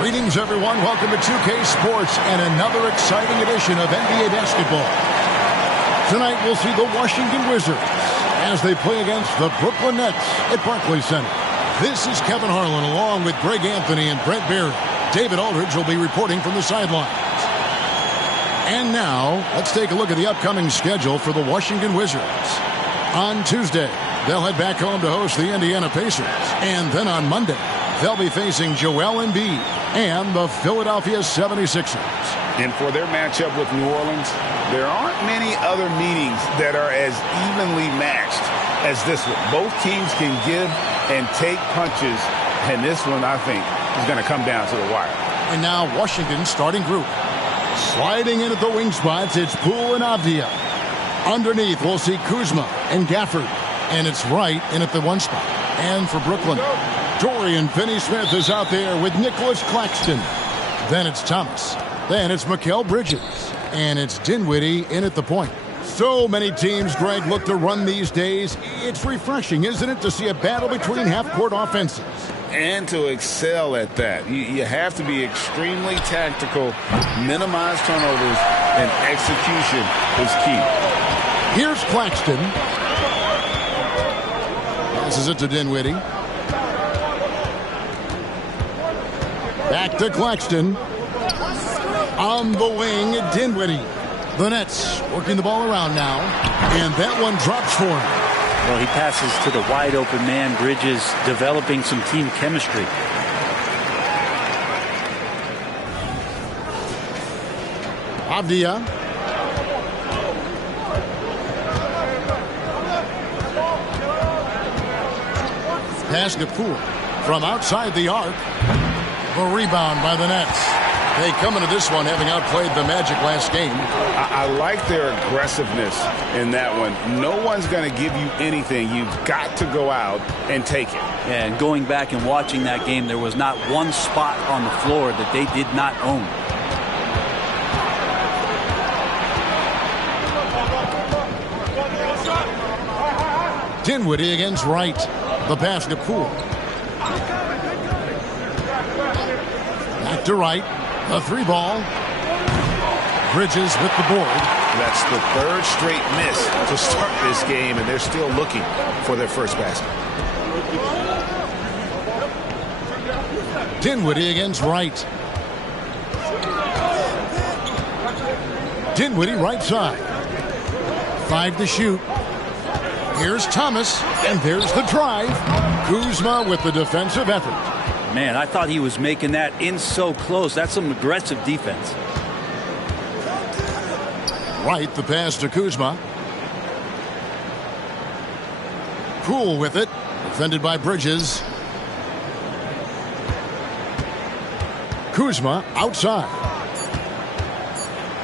Greetings, everyone. Welcome to 2K Sports and another exciting edition of NBA basketball. Tonight, we'll see the Washington Wizards as they play against the Brooklyn Nets at Barclays Center. This is Kevin Harlan along with Greg Anthony and Brent Barry. David Aldridge will be reporting from the sidelines. And now, let's take a look at the upcoming schedule for the Washington Wizards. On Tuesday, they'll head back home to host the Indiana Pacers. And then on Monday, they'll be facing Joel Embiid and the Philadelphia 76ers. And for their matchup with New Orleans, there aren't many other meetings that are as evenly matched as this one. Both teams can give and take punches, and this one, I think, is going to come down to the wire. And now Washington's starting group. Sliding in at the wing spots, it's Poole and Avdia. Underneath, we'll see Kuzma and Gafford. And it's Wright in at the one spot. And for Brooklyn, Dorian Finney-Smith is out there with Nicholas Claxton. Then it's Thomas. Then it's Mikal Bridges. And it's Dinwiddie in at the point. So many teams, Greg, look to run these days. It's refreshing, isn't it, to see a battle between half-court offenses? And to excel at that. You have to be extremely tactical, minimize turnovers, and execution is key. Here's Claxton. Passes it to Dinwiddie. Back to Claxton. On the wing, Dinwiddie. The Nets working the ball around now. And that one drops for him. Well, he passes to the wide-open man. Bridges developing some team chemistry. Avdia. Pass to Poole from outside the arc. The rebound by the Nets. They come into this one having outplayed the Magic last game. I like their aggressiveness in that one. No one's going to give you anything. You've got to go out and take it. And going back and watching that game, there was not one spot on the floor that they did not own. Dinwiddie against Wright. The pass to Poole. Back to Wright. The three ball. Bridges with the board. That's the third straight miss to start this game, and they're still looking for their first basket. Dinwiddie against Wright. Dinwiddie right side. 5 to shoot. Here's Thomas, and there's the drive. Kuzma with the defensive effort. Man, I thought he was making that in so close. That's some aggressive defense. Wright, the pass to Kuzma. Poole with it. Defended by Bridges. Kuzma outside.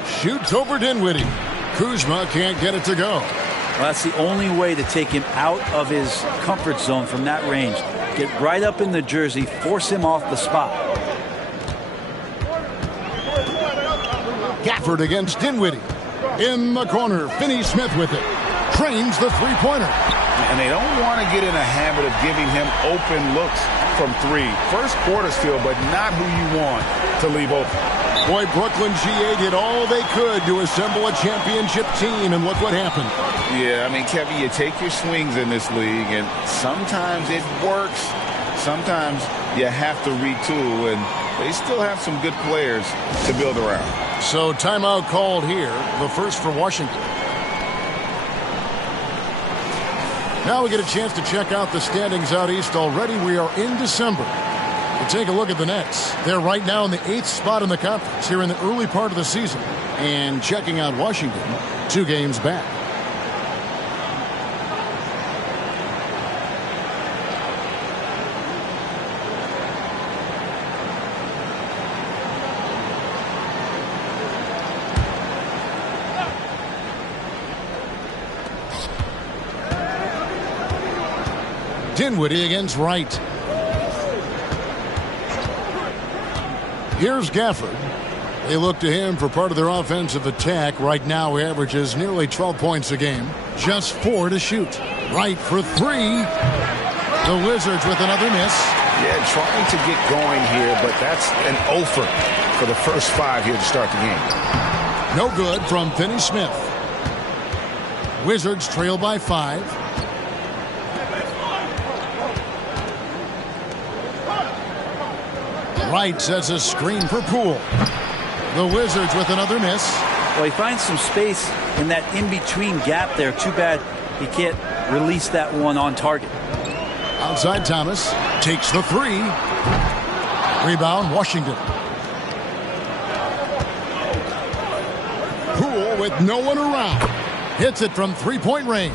Shoots over Dinwiddie. Kuzma can't get it to go. Well, that's the only way to take him out of his comfort zone from that range. Get right up in the jersey, force him off the spot. Gafford against Dinwiddie. In the corner, Finney-Smith with it. Trains the three-pointer. And they don't want to get in a habit of giving him open looks from three. First quarter still, but not who you want to leave open. Boy, Brooklyn GA did all they could to assemble a championship team, and look what happened. Yeah, I mean, Kevin, you take your swings in this league, and sometimes it works. Sometimes you have to retool, and they still have some good players to build around. So timeout called here, the first for Washington. Now we get a chance to check out the standings out east already. We are in December. We'll take a look at the Nets. They're right now in the 8th spot in the conference here in the early part of the season. And checking out Washington, 2 games back. Dinwiddie against Wright. Here's Gafford. They look to him for part of their offensive attack. Right now, he averages nearly 12 points a game. Just 4 to shoot. Wright for 3. The Wizards with another miss. Yeah, trying to get going here, but that's an offer for the first 5 here to start the game. No good from Finney Smith. Wizards trail by 5. Wright sets a screen for Poole. The Wizards with another miss. Well, he finds some space in that in-between gap there. Too bad he can't release that one on target. Outside Thomas takes the 3. Rebound Washington. Poole with no one around. Hits it from three-point range.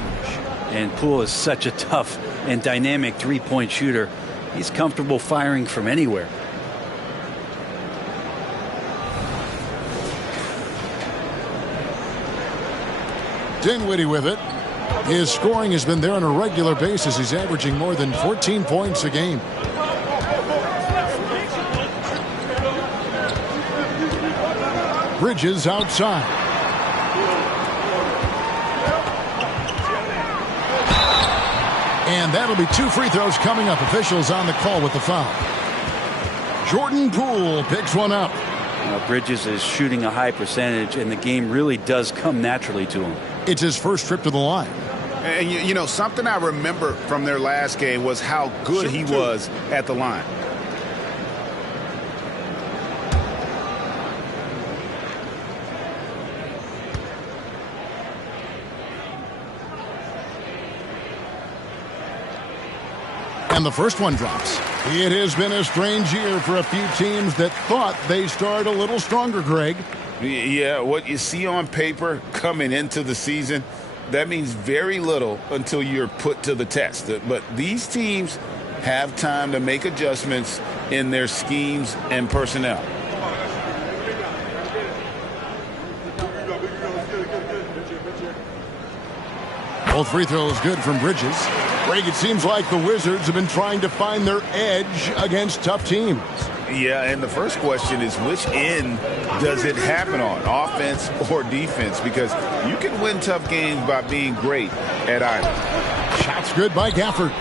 And Poole is such a tough and dynamic three-point shooter. He's comfortable firing from anywhere. Dinwiddie with it. His scoring has been there on a regular basis. He's averaging more than 14 points a game. Bridges outside. And that'll be 2 free throws coming up. Officials on the call with the foul. Jordan Poole picks one up. Bridges is shooting a high percentage, and the game really does come naturally to him. It's his first trip to the line. And, you know, something I remember from their last game was how good he was at the line. And the first one drops. It has been a strange year for a few teams that thought they started a little stronger, Greg. Yeah, what you see on paper coming into the season, that means very little until you're put to the test. But these teams have time to make adjustments in their schemes and personnel. Both free throws good from Bridges. Greg, it seems like the Wizards have been trying to find their edge against tough teams. Yeah, and the first question is, which end does it happen on, offense or defense? Because you can win tough games by being great at either. Shots good by Gafford.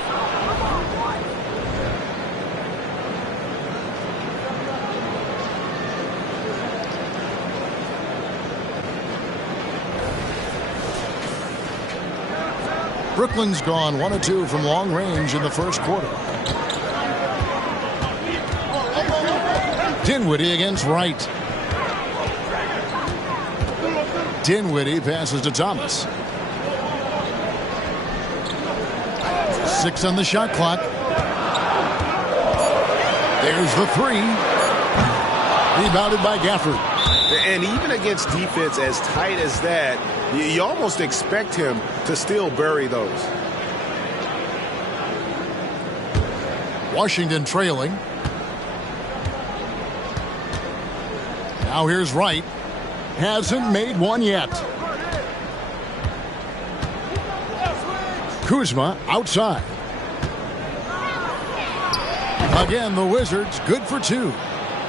Brooklyn's gone 1 of 2 from long range in the first quarter. Dinwiddie against Wright. Dinwiddie passes to Thomas. 6 on the shot clock. There's the 3. Rebounded by Gafford. And even against defense as tight as that, you almost expect him to still bury those. Washington trailing. Now here's Wright. Hasn't made one yet. Kuzma outside. Again, the Wizards good for 2.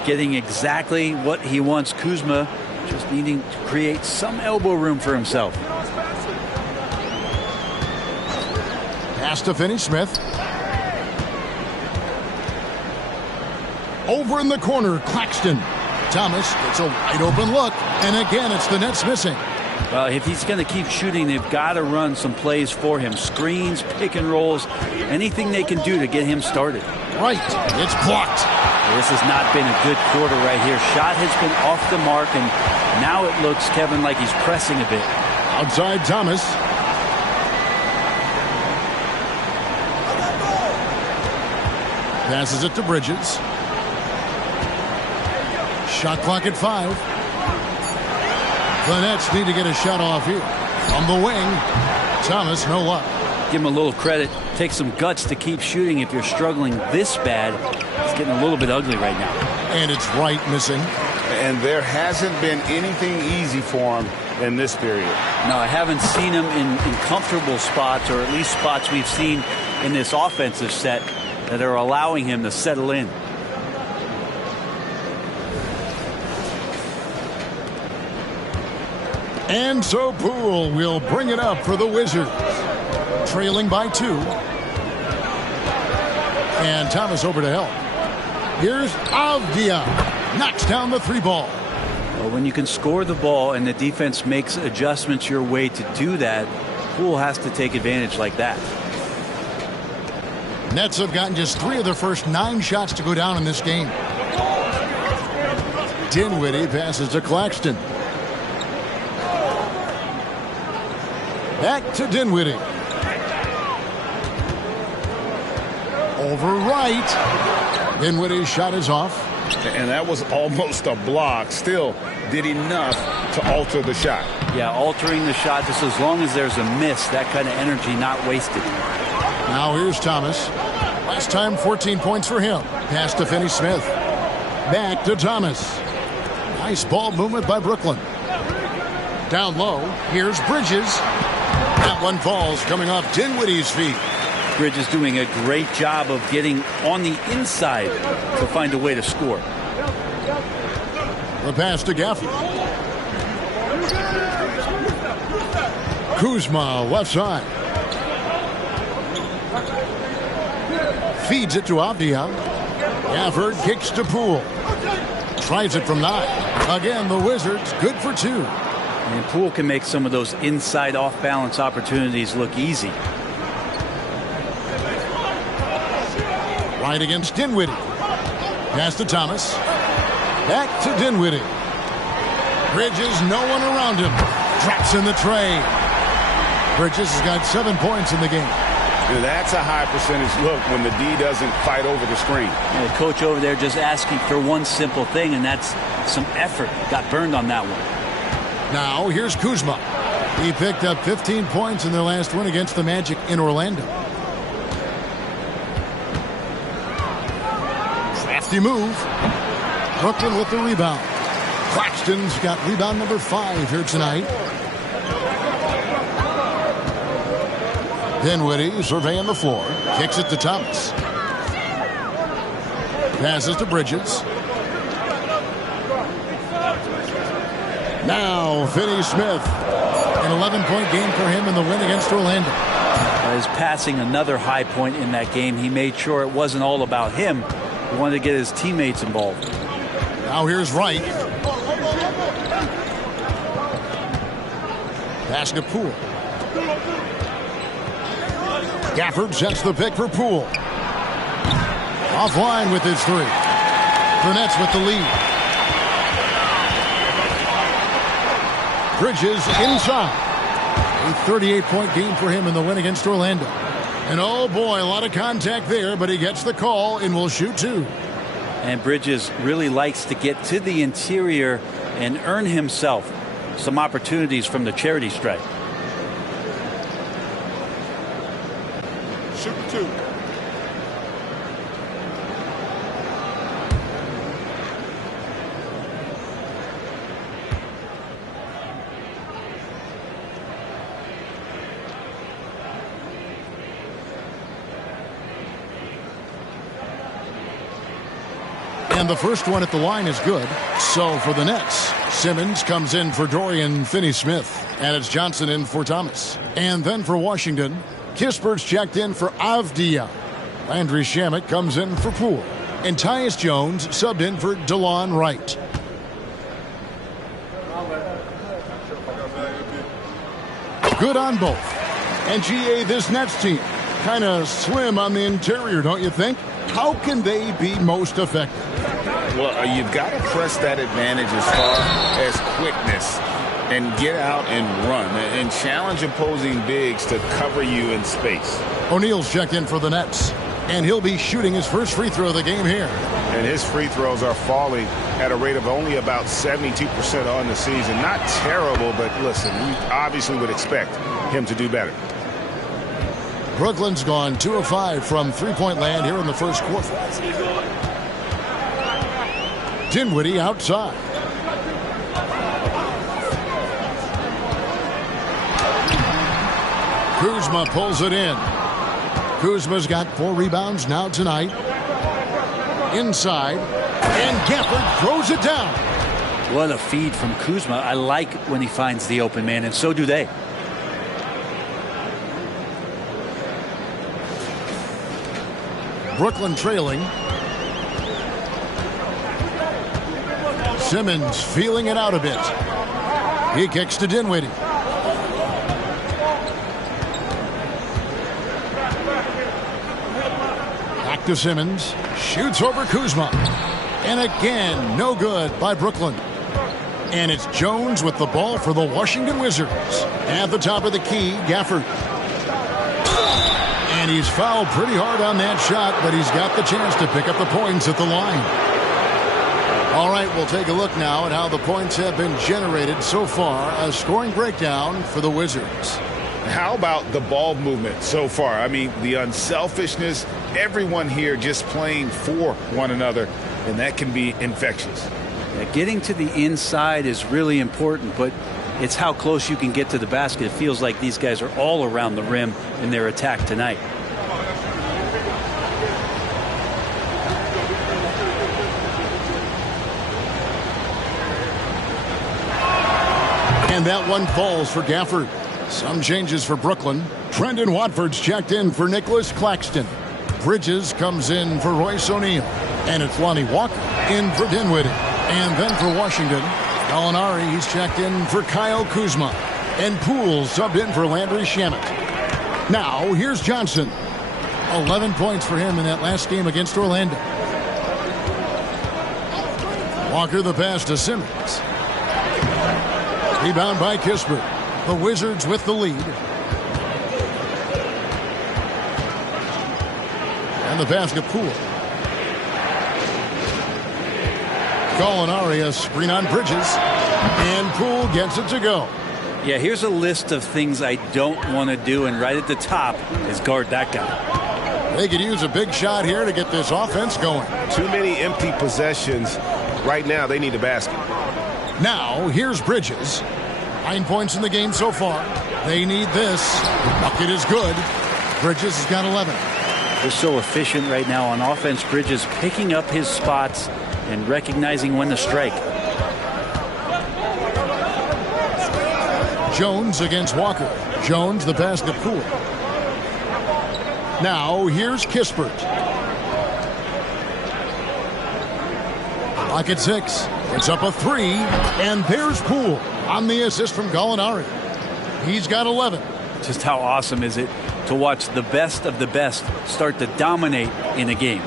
Getting exactly what he wants. Kuzma just needing to create some elbow room for himself. Pass to Finney Smith. Over in the corner, Claxton. Thomas gets a wide open look, and again it's the Nets missing. Well, if he's going to keep shooting, they've got to run some plays for him. Screens, pick and rolls, anything they can do to get him started. Right, it's blocked. This has not been a good quarter right here. Shot has been off the mark, and now it looks, Kevin, like he's pressing a bit. Outside Thomas. Passes it to Bridges. Shot clock at 5. The Nets need to get a shot off here. On the wing, Thomas, no luck. Give him a little credit. Take some guts to keep shooting if you're struggling this bad. It's getting a little bit ugly right now. And it's Wright missing. And there hasn't been anything easy for him in this period. No, I haven't seen him in comfortable spots, or at least spots we've seen in this offensive set that are allowing him to settle in. And so Poole will bring it up for the Wizards. Trailing by 2. And Thomas over to help. Here's Avdia. Knocks down the 3 ball. Well, when you can score the ball and the defense makes adjustments your way to do that, Poole has to take advantage like that. Nets have gotten just 3 of their first 9 shots to go down in this game. Dinwiddie passes to Claxton. Back to Dinwiddie. Over right. Dinwiddie's shot is off. And that was almost a block. Still did enough to alter the shot. Yeah, altering the shot just as long as there's a miss, that kind of energy not wasted. Now here's Thomas. Last time 14 points for him. Pass to Finney-Smith. Back to Thomas. Nice ball movement by Brooklyn. Down low. Here's Bridges. That one falls coming off Dinwiddie's feet. Bridges doing a great job of getting on the inside to find a way to score. The pass to Gafford. Kuzma left side. Feeds it to Avdia. Gafford kicks to Poole. Tries it from 9. Again, the Wizards good for 2. And Poole can make some of those inside off-balance opportunities look easy. Right against Dinwiddie. Pass to Thomas. Back to Dinwiddie. Bridges, no one around him. Drops in the tray. Bridges has got 7 points in the game. That's a high percentage look when the D doesn't fight over the screen. And the coach over there just asking for one simple thing, and that's some effort. Got burned on that one. Now here's Kuzma. He picked up 15 points in their last win against the Magic in Orlando. Crafty move. Brooklyn with the rebound. Claxton's got rebound number 5 here tonight. Dinwiddie surveying the floor. Kicks it to Thomas. Passes to Bridges. Now Finney-Smith. An 11-point game for him in the win against Orlando. His passing another high point in that game. He made sure it wasn't all about him. He wanted to get his teammates involved. Now here's Wright. Pass to Poole. Gafford sets the pick for Poole. Offline with his 3. The Nets with the lead. Bridges inside. A 38-point game for him in the win against Orlando. And oh boy, a lot of contact there, but he gets the call and will shoot 2. And Bridges really likes to get to the interior and earn himself some opportunities from the charity stripe. Shoot 2. And the first one at the line is good. So for the Nets, Simmons comes in for Dorian Finney-Smith. And it's Johnson in for Thomas. And then for Washington, Kispert's checked in for Avdia. Landry Shamet comes in for Poole. And Tyus Jones subbed in for DeLon Wright. Good on both. And GA, this Nets team, kind of slim on the interior, don't you think? How can they be most effective? Well, you've got to press that advantage as far as quickness and get out and run and challenge opposing bigs to cover you in space. O'Neal's checked in for the Nets, and he'll be shooting his first free throw of the game here. And his free throws are falling at a rate of only about 72% on the season. Not terrible, but listen, we obviously would expect him to do better. Brooklyn's gone 2 of 5 from three-point land here in the first quarter. Dinwiddie outside. Kuzma pulls it in. Kuzma's got 4 rebounds now tonight. Inside. And Gafford throws it down. What a feed from Kuzma. I like when he finds the open man, and so do they. Brooklyn trailing. Simmons feeling it out a bit. He kicks to Dinwiddie. Back to Simmons. Shoots over Kuzma. And again, no good by Brooklyn. And it's Jones with the ball for the Washington Wizards. At the top of the key, Gafford. And he's fouled pretty hard on that shot, but he's got the chance to pick up the points at the line. All right, we'll take a look now at how the points have been generated so far. A scoring breakdown for the Wizards. How about the ball movement so far? I mean, the unselfishness, everyone here just playing for one another, and that can be infectious. Yeah, getting to the inside is really important, but it's how close you can get to the basket. It feels like these guys are all around the rim in their attack tonight. And that one falls for Gafford. Some changes for Brooklyn. Trendon Watford's checked in for Nicholas Claxton. Bridges comes in for Royce O'Neal. And it's Lonnie Walker in for Dinwiddie. And then for Washington, Gallinari, he's checked in for Kyle Kuzma. And Poole subbed in for Landry Shamet. Now, here's Johnson. 11 points for him in that last game against Orlando. Walker the pass to Simmons. Rebound by Kispert. The Wizards with the lead. And the basket Poole. Gallinari a screen on Bridges. And Poole gets it to go. Yeah, here's a list of things I don't want to do, and right at the top is guard that guy. They could use a big shot here to get this offense going. Too many empty possessions. Right now, they need a basket. Now, here's Bridges. 9 points in the game so far. They need this. Bucket is good. Bridges has got 11. They're so efficient right now on offense. Bridges picking up his spots and recognizing when to strike. Jones against Walker. Jones the basket Poole. Now here's Kispert. Clock at 6. It's up a 3. And there's Poole on the assist from Gallinari. He's got 11. Just how awesome is it to watch the best of the best start to dominate in a game.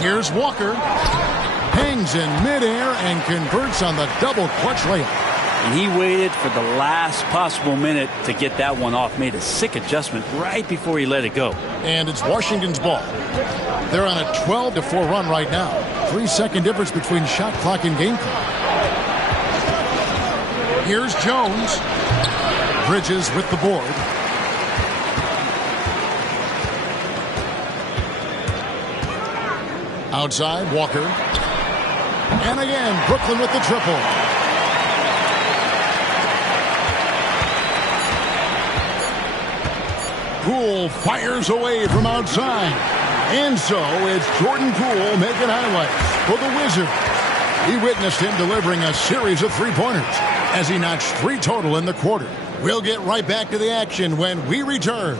Here's Walker. Hangs in midair and converts on the double clutch layup. And he waited for the last possible minute to get that one off. Made a sick adjustment right before he let it go. And it's Washington's ball. They're on a 12-4 run right now. 3-second difference between shot clock and game clock. Here's Jones. Bridges with the board. Outside, Walker. And again, Brooklyn with the triple. Poole fires away from outside. And so it's Jordan Poole making highlights for the Wizards. He witnessed him delivering a series of three-pointers as he notched 3 total in the quarter. We'll get right back to the action when we return.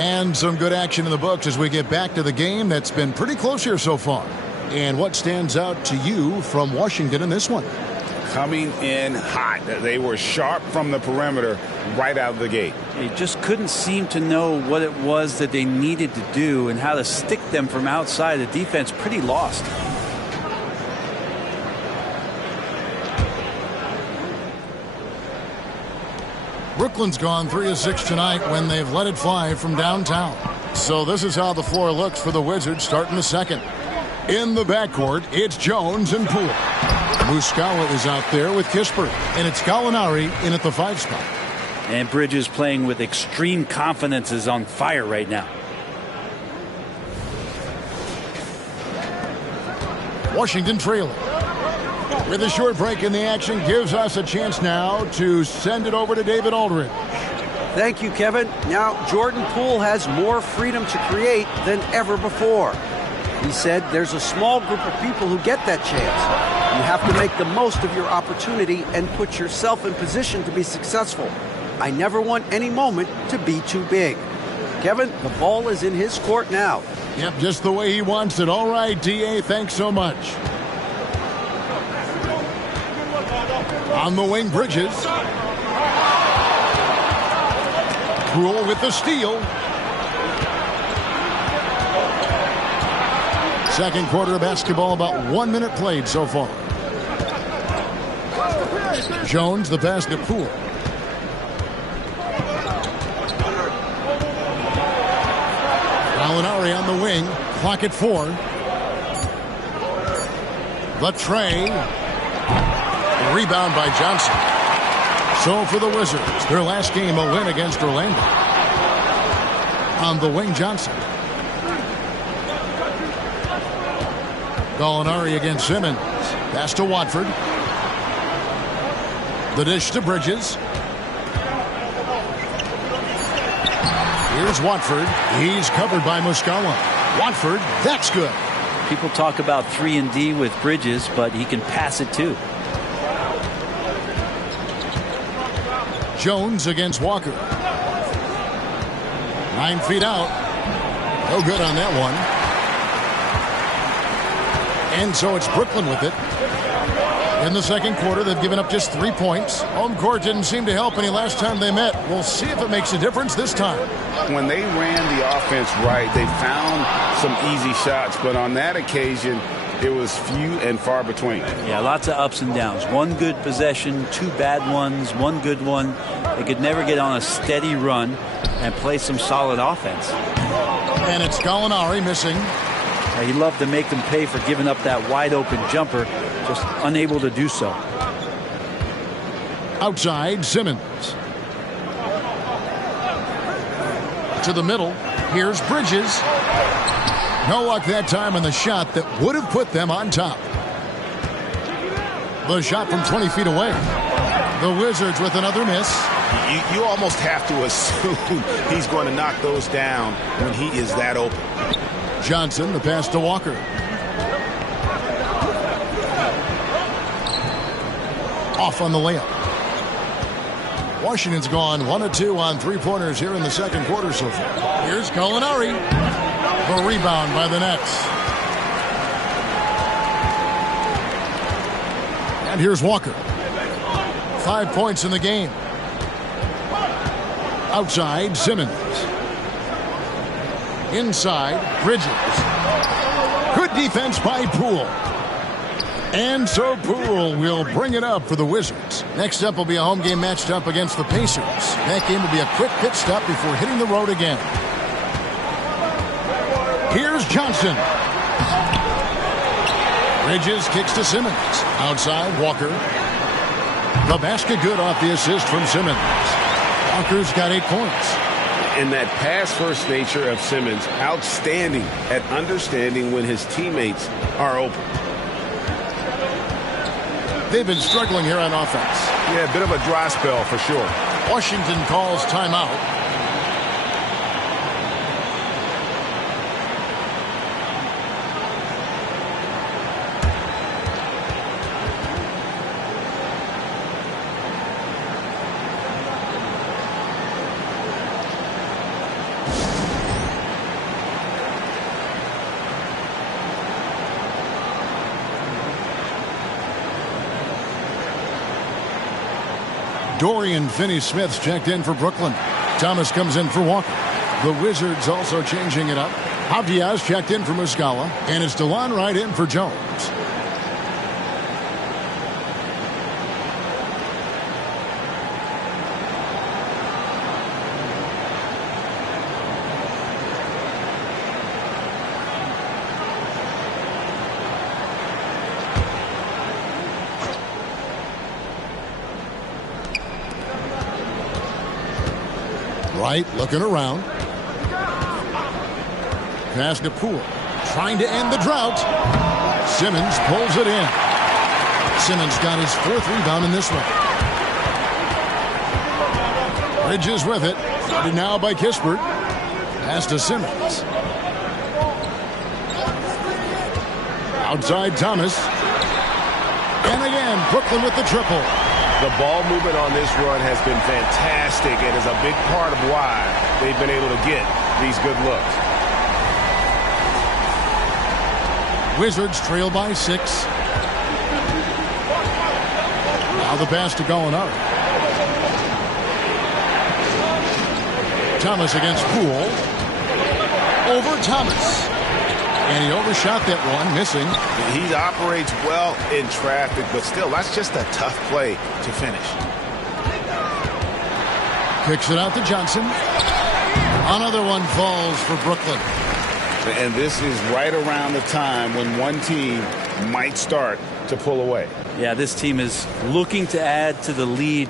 And some good action in the books as we get back to the game that's been pretty close here so far. And what stands out to you from Washington in this one? Coming in hot. They were sharp from the perimeter right out of the gate. They just couldn't seem to know what it was that they needed to do and how to stick them from outside. The defense pretty lost. Brooklyn's gone 3 of 6 tonight when they've let it fly from downtown. So this is how the floor looks for the Wizards starting the second. In the backcourt, it's Jones and Poole. Muscala is out there with Kispert, and it's Gallinari in at the 5 spot. And Bridges playing with extreme confidence, is on fire right now. Washington trailing. With a short break in the action, gives us a chance now to send it over to David Aldridge. Thank you, Kevin. Now, Jordan Poole has more freedom to create than ever before. He said there's a small group of people who get that chance. You have to make the most of your opportunity and put yourself in position to be successful. I never want any moment to be too big. Kevin, the ball is in his court now. Yep, just the way he wants it. All right, D.A., thanks so much. On the wing, Bridges. Poole with the steal. Second quarter of basketball, about 1 minute played so far. Jones, the pass to Poole. Gallinari on the wing. Clock at 4. The tray. Rebound by Johnson. So for the Wizards, their last game a win against Orlando. On the wing, Johnson. Gallinari against Simmons. Pass to Watford. The dish to Bridges. Here's Watford. He's covered by Muscala. Watford, that's good. People talk about 3-and-D with Bridges, but he can pass it too. Jones against Walker. 9 feet out. No good on that one. And so it's Brooklyn with it. In the second quarter, they've given up just 3 points. Home court didn't seem to help any last time they met. We'll see if it makes a difference this time. When they ran the offense right, they found some easy shots. But on that occasion, it was few and far between. Yeah, lots of ups and downs. One good possession, 2 bad ones, 1 good one. They could never get on a steady run and play some solid offense. And it's Gallinari missing. He loved to make them pay for giving up that wide open jumper, just unable to do so. Outside, Simmons. To the middle. Here's Bridges. No luck that time on the shot that would have put them on top. The shot from 20 feet away. The Wizards with another miss. You almost have to assume he's going to knock those down when he is that open. Johnson, the pass to Walker. Off on the layup. Washington's gone 1 of 2 on 3-pointers here in the second quarter so far. Here's Gallinari. The rebound by the Nets. And here's Walker. 5 points in the game. Outside, Simmons. Inside, Bridges. Good defense by Poole. And so Poole will bring it up for the Wizards. Next up will be a home game matched up against the Pacers. That game will be a quick pit stop before hitting the road again. Here's Johnson. Bridges kicks to Simmons. Outside, Walker. The basket good off the assist from Simmons. Walker's got 8 points. And that pass-first nature of Simmons, outstanding at understanding when his teammates are open. They've been struggling here on offense. Yeah, a bit of a dry spell for sure. Washington calls timeout. Dorian Finney-Smith's checked in for Brooklyn. Thomas comes in for Walker. The Wizards also changing it up. Diaz checked in for Muscala. And it's DeLon Wright in for Jones. Wright looking around. Pass to Poole. Trying to end the drought. Simmons pulls it in. Simmons got his 4th rebound in this one. Bridges with it. Started now by Kispert. Pass to Simmons. Outside Thomas. And again, Brooklyn with the triple. The ball movement on this run has been fantastic and is a big part of why they've been able to get these good looks. Wizards trail by 6. Now the pass to Gallinari. Thomas against Poole. Over Thomas. And he overshot that one, missing. He operates well in traffic, but still, that's just a tough play to finish. Kicks it out to Johnson. Another one falls for Brooklyn. And this is right around the time when one team might start to pull away. Yeah, this team is looking to add to the lead,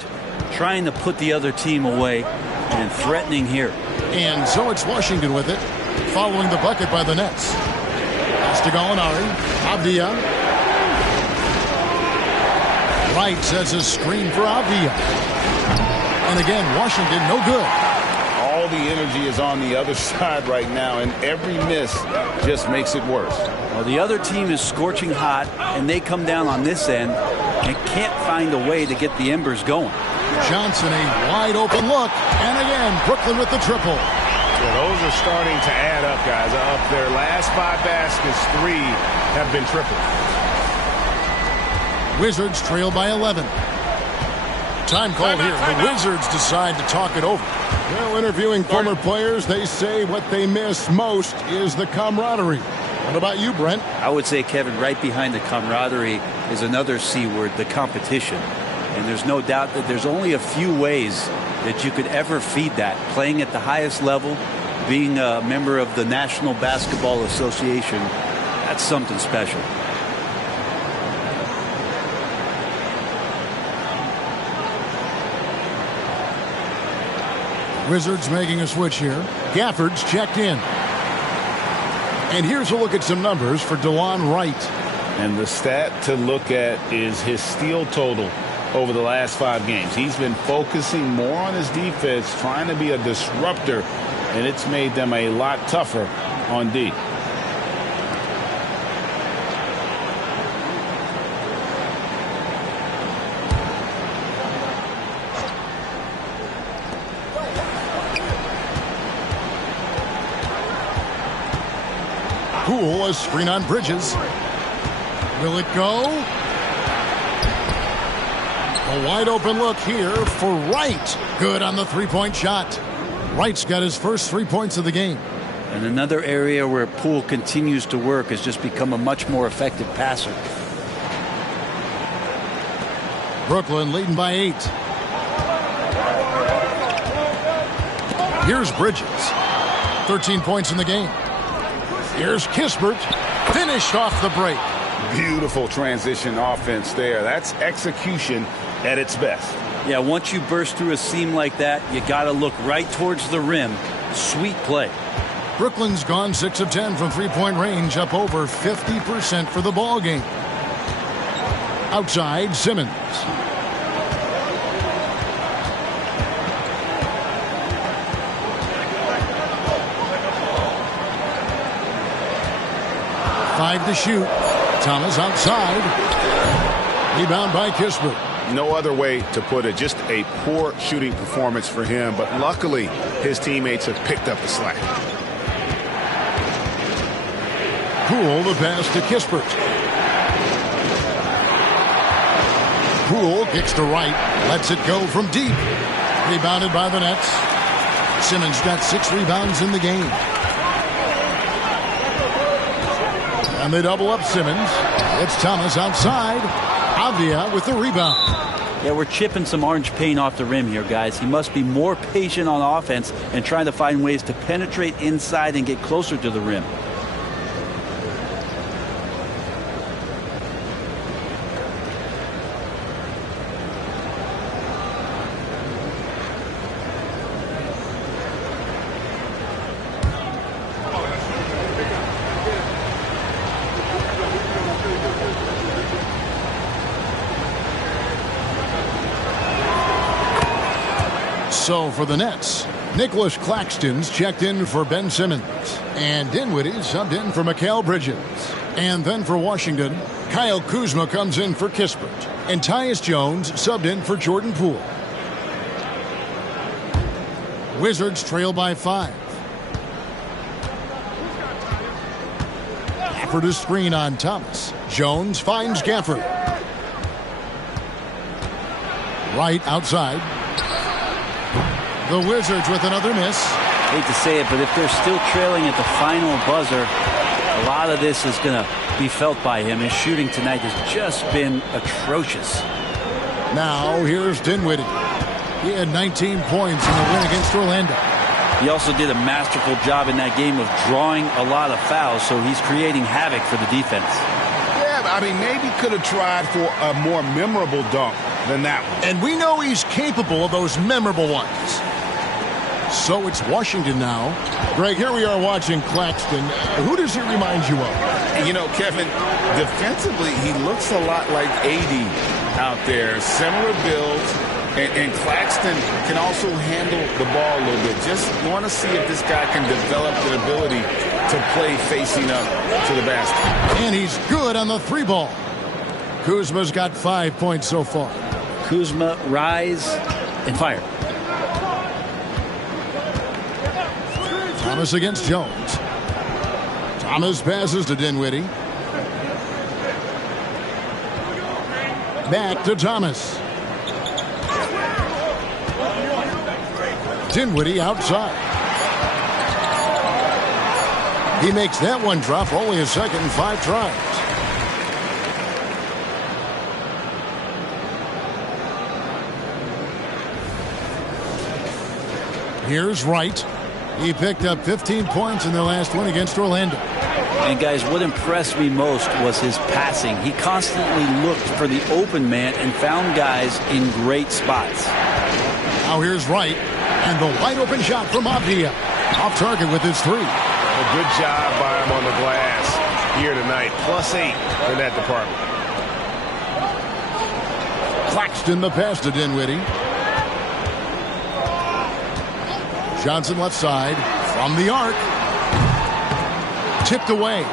trying to put the other team away, and threatening here. And so it's Washington with it, following the bucket by the Nets. Pass to Gallinari. Avdia. Wright sets a screen for Avdia. And again, Washington no good. All the energy is on the other side right now, and every miss just makes it worse. Well, the other team is scorching hot, and they come down on this end and can't find a way to get the embers going. Johnson, a wide open look. And again, Brooklyn with the triple. Yeah, those are starting to add up, guys. Up their last 5 baskets, 3 have been triple. Wizards trail by 11. Time called here. The Wizards decide to talk it over. Well, interviewing former players, they say what they miss most is the camaraderie. What about you, Brent? I would say, Kevin, right behind the camaraderie is another C word, the competition. And there's no doubt that there's only a few ways that you could ever feed that. Playing at the highest level, being a member of the National Basketball Association, that's something special. Wizards making a switch here. Gafford's checked in. And here's a look at some numbers for DeLon Wright. And the stat to look at is his steal total over the last 5 games. He's been focusing more on his defense, trying to be a disruptor, and it's made them a lot tougher on D. Poole, a screen on Bridges. Will it go? A wide open look here for Wright. Good on the 3-point shot. Wright's got his first 3 points of the game. And another area where Poole continues to work has just become a much more effective passer. Brooklyn leading by 8. Here's Bridges. 13 points in the game. Here's Kispert. Finished off the break. Beautiful transition offense there. That's execution at its best. Yeah, once you burst through a seam like that, you got to look right towards the rim. Sweet play. Brooklyn's gone 6 of 10 from 3-point range, up over 50% for the ball game. Outside, Simmons. Five to shoot. Thomas outside. Rebound by Kispert. No other way to put it. Just a poor shooting performance for him, but luckily his teammates have picked up the slack. Poole, the pass to Kispert. Poole kicks to Wright. Lets it go from deep. Rebounded by the Nets. Simmons got 6 rebounds in the game. And they double up Simmons. It's Thomas outside. Avdia with the rebound. Yeah, we're chipping some orange paint off the rim here, guys. He must be more patient on offense and trying to find ways to penetrate inside and get closer to the rim. So for the Nets, Nicholas Claxton's checked in for Ben Simmons. And Dinwiddie subbed in for Mikal Bridges. And then for Washington, Kyle Kuzma comes in for Kispert. And Tyus Jones subbed in for Jordan Poole. Wizards trail by 5. Gafford is screen on Thomas. Jones finds Gafford. Right outside. The Wizards with another miss. Hate to say it, but if they're still trailing at the final buzzer, a lot of this is going to be felt by him. His shooting tonight has just been atrocious. Now here's Dinwiddie. He had 19 points in the win against Orlando. He also did a masterful job in that game of drawing a lot of fouls, so he's creating havoc for the defense. Yeah, I mean, maybe could have tried for a more memorable dunk than that one. And we know he's capable of those memorable ones. So it's Washington now. Greg, here we are watching Claxton. Who does he remind you of? You know, Kevin, defensively, he looks a lot like AD out there. Similar builds. And Claxton can also handle the ball a little bit. Just want to see if this guy can develop the ability to play facing up to the basket. And he's good on the 3 ball. Kuzma's got 5 points so far. Kuzma, rise and fire. Thomas against Jones. Thomas passes to Dinwiddie. Back to Thomas. Dinwiddie outside. He makes that one drop, only a second and 5 tries. Here's Wright. He picked up 15 points in their last win against Orlando. And guys, what impressed me most was his passing. He constantly looked for the open man and found guys in great spots. Now here's Wright. And the wide open shot from Avdia. Off target with his 3. A good job by him on the glass here tonight. +8 in that department. Claxton the pass to Dinwiddie. Johnson left side from the arc. Tipped away.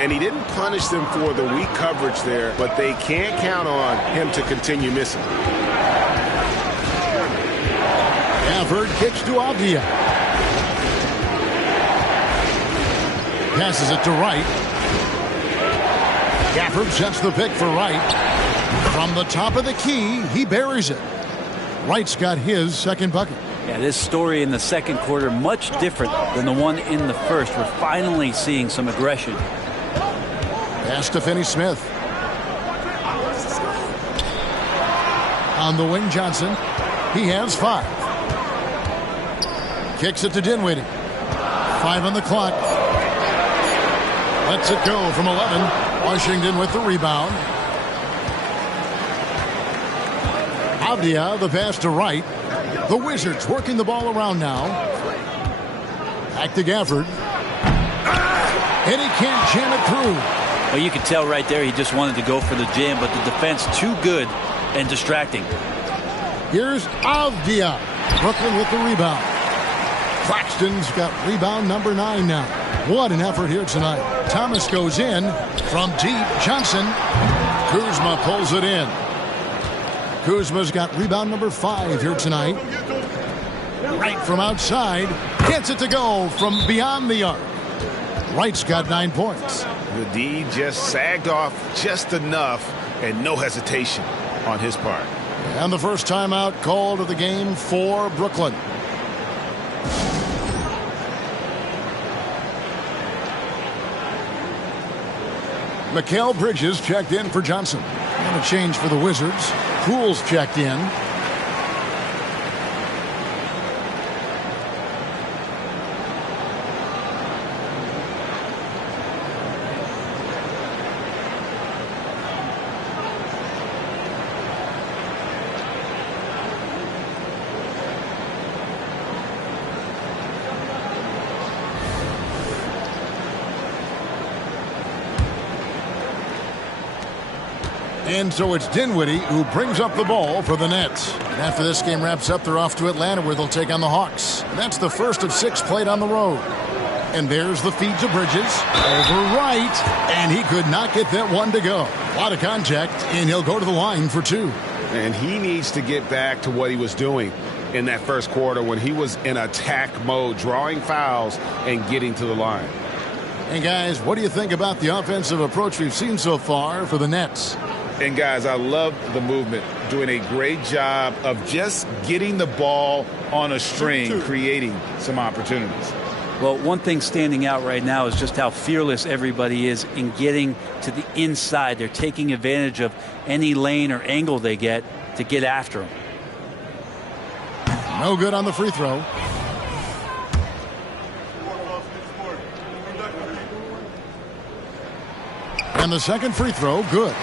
And he didn't punish them for the weak coverage there, but they can't count on him to continue missing. Gafford kicks to Avdia. Passes it to Wright. Gafford sets the pick for Wright. From the top of the key, he buries it. Wright's got his second bucket. Yeah, this story in the second quarter much different than the one in the first. We're finally seeing some aggression. Pass to Finney-Smith. On the wing, Johnson. He has 5. Kicks it to Dinwiddie. 5 on the clock. Lets it go from 11. Washington with the rebound. Avdia, the pass to Wright. The Wizards working the ball around now. Back to Gafford. And he can't jam it through. Well, you could tell right there he just wanted to go for the jam, but the defense too good and distracting. Here's Avdia. Brooklyn with the rebound. Claxton's got rebound number 9 now. What an effort here tonight. Thomas goes in from deep. Johnson. Kuzma pulls it in. Kuzma's got rebound number 5 here tonight. Right from outside. Gets it to go from beyond the arc. Wright's got 9 points. The D just sagged off just enough and no hesitation on his part. And the first timeout called of the game for Brooklyn. Mikal Bridges checked in for Johnson. And a change for the Wizards. Poole's checked in. And so it's Dinwiddie who brings up the ball for the Nets. And after this game wraps up, they're off to Atlanta where they'll take on the Hawks. And that's the first of 6 played on the road. And there's the feed to Bridges. Over right. And he could not get that one to go. A lot of contact, and he'll go to the line for 2. And he needs to get back to what he was doing in that first quarter when he was in attack mode, drawing fouls and getting to the line. And guys, what do you think about the offensive approach we've seen so far for the Nets? And guys, I love the movement, doing a great job of just getting the ball on a string, creating some opportunities. Well, one thing standing out right now is just how fearless everybody is in getting to the inside. They're taking advantage of any lane or angle they get to get after them. No good on the free throw. And the second free throw, good.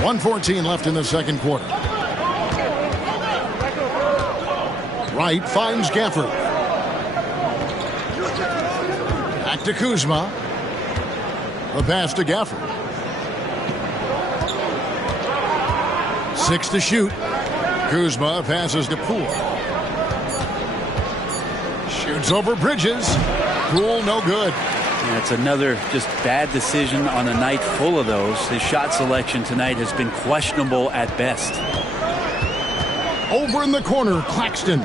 1:14 left in the second quarter. Wright finds Gafford. Back to Kuzma. The pass to Gafford. 6 to shoot. Kuzma passes to Poole. Shoots over Bridges. Poole no good. And it's another just bad decision on a night full of those. His shot selection tonight has been questionable at best. Over in the corner, Claxton.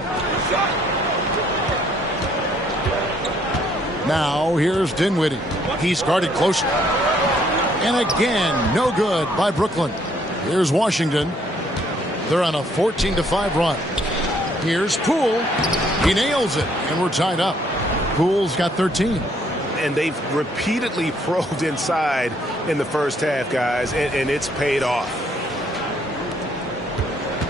Now here's Dinwiddie. He's guarded closely. And again, no good by Brooklyn. Here's Washington. They're on a 14-5 run. Here's Poole. He nails it, and we're tied up. Poole's got 13. And they've repeatedly probed inside in the first half, guys, and it's paid off.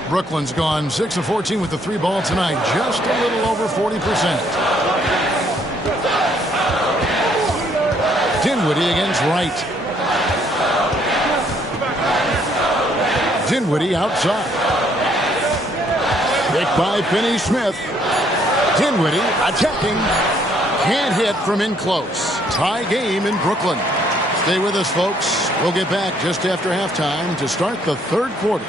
Brooklyn's gone 6 of 14 with the 3 ball tonight. Just a little over 40%. Dinwiddie against Wright. Dinwiddie outside. Pick by Finney-Smith. Dinwiddie attacking. Can't hit from in close. Tie game in Brooklyn. Stay with us, folks. We'll get back just after halftime to start the third quarter.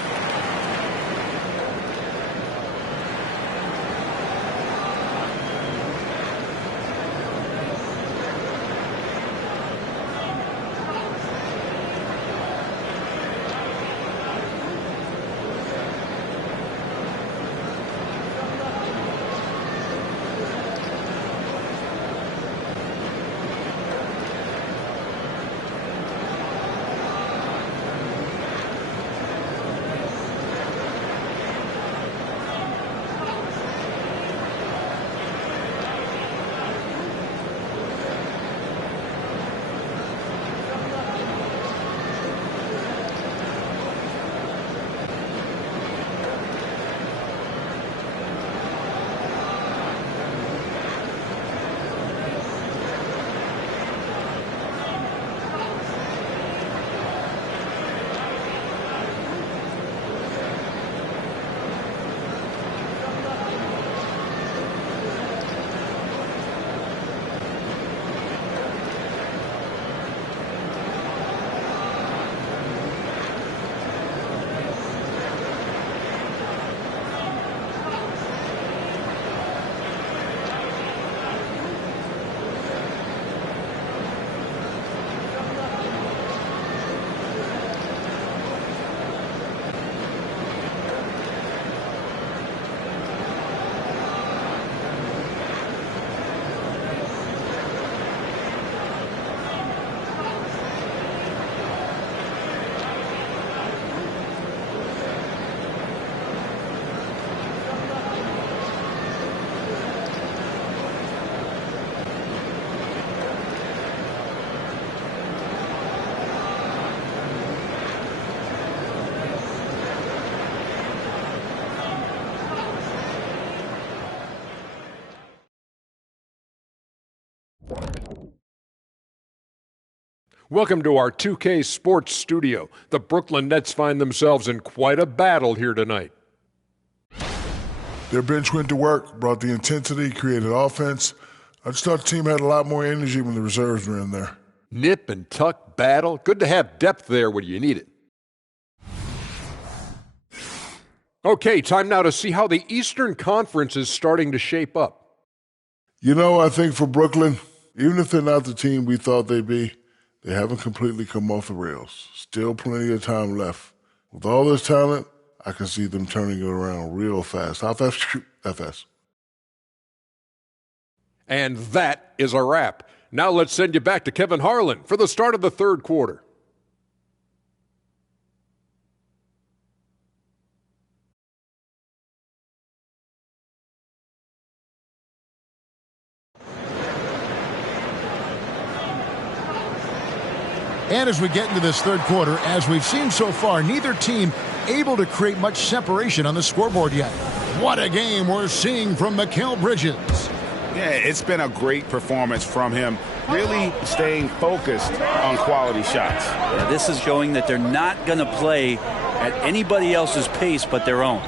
Welcome to our 2K Sports Studio. The Brooklyn Nets find themselves in quite a battle here tonight. Their bench went to work, brought the intensity, created offense. I just thought the team had a lot more energy when the reserves were in there. Nip and tuck battle. Good to have depth there when you need it. Okay, time now to see how the Eastern Conference is starting to shape up. I think for Brooklyn, even if they're not the team we thought they'd be, they haven't completely come off the rails. Still plenty of time left. With all this talent, I can see them turning it around real fast. How fast? FS. And that is a wrap. Now let's send you back to Kevin Harlan for the start of the third quarter. And as we get into this third quarter, as we've seen so far, neither team able to create much separation on the scoreboard yet. What a game we're seeing from Mikal Bridges. Yeah, it's been a great performance from him, really staying focused on quality shots. Yeah, this is showing that they're not going to play at anybody else's pace but their own.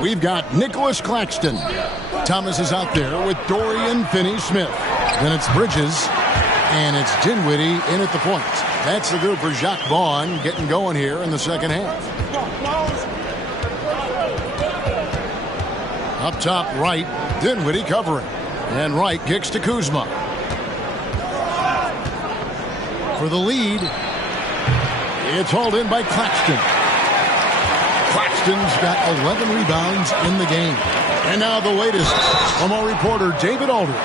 We've got Nicholas Claxton. Thomas is out there with Dorian Finney-Smith. Then it's Bridges, and it's Dinwiddie in at the point. That's the group for Jacques Vaughn getting going here in the second half. Up top right, Dinwiddie covering. And Wright kicks to Kuzma. For the lead, it's hauled in by Claxton. Claxton's got 11 rebounds in the game. And now the latest from our reporter, David Aldridge.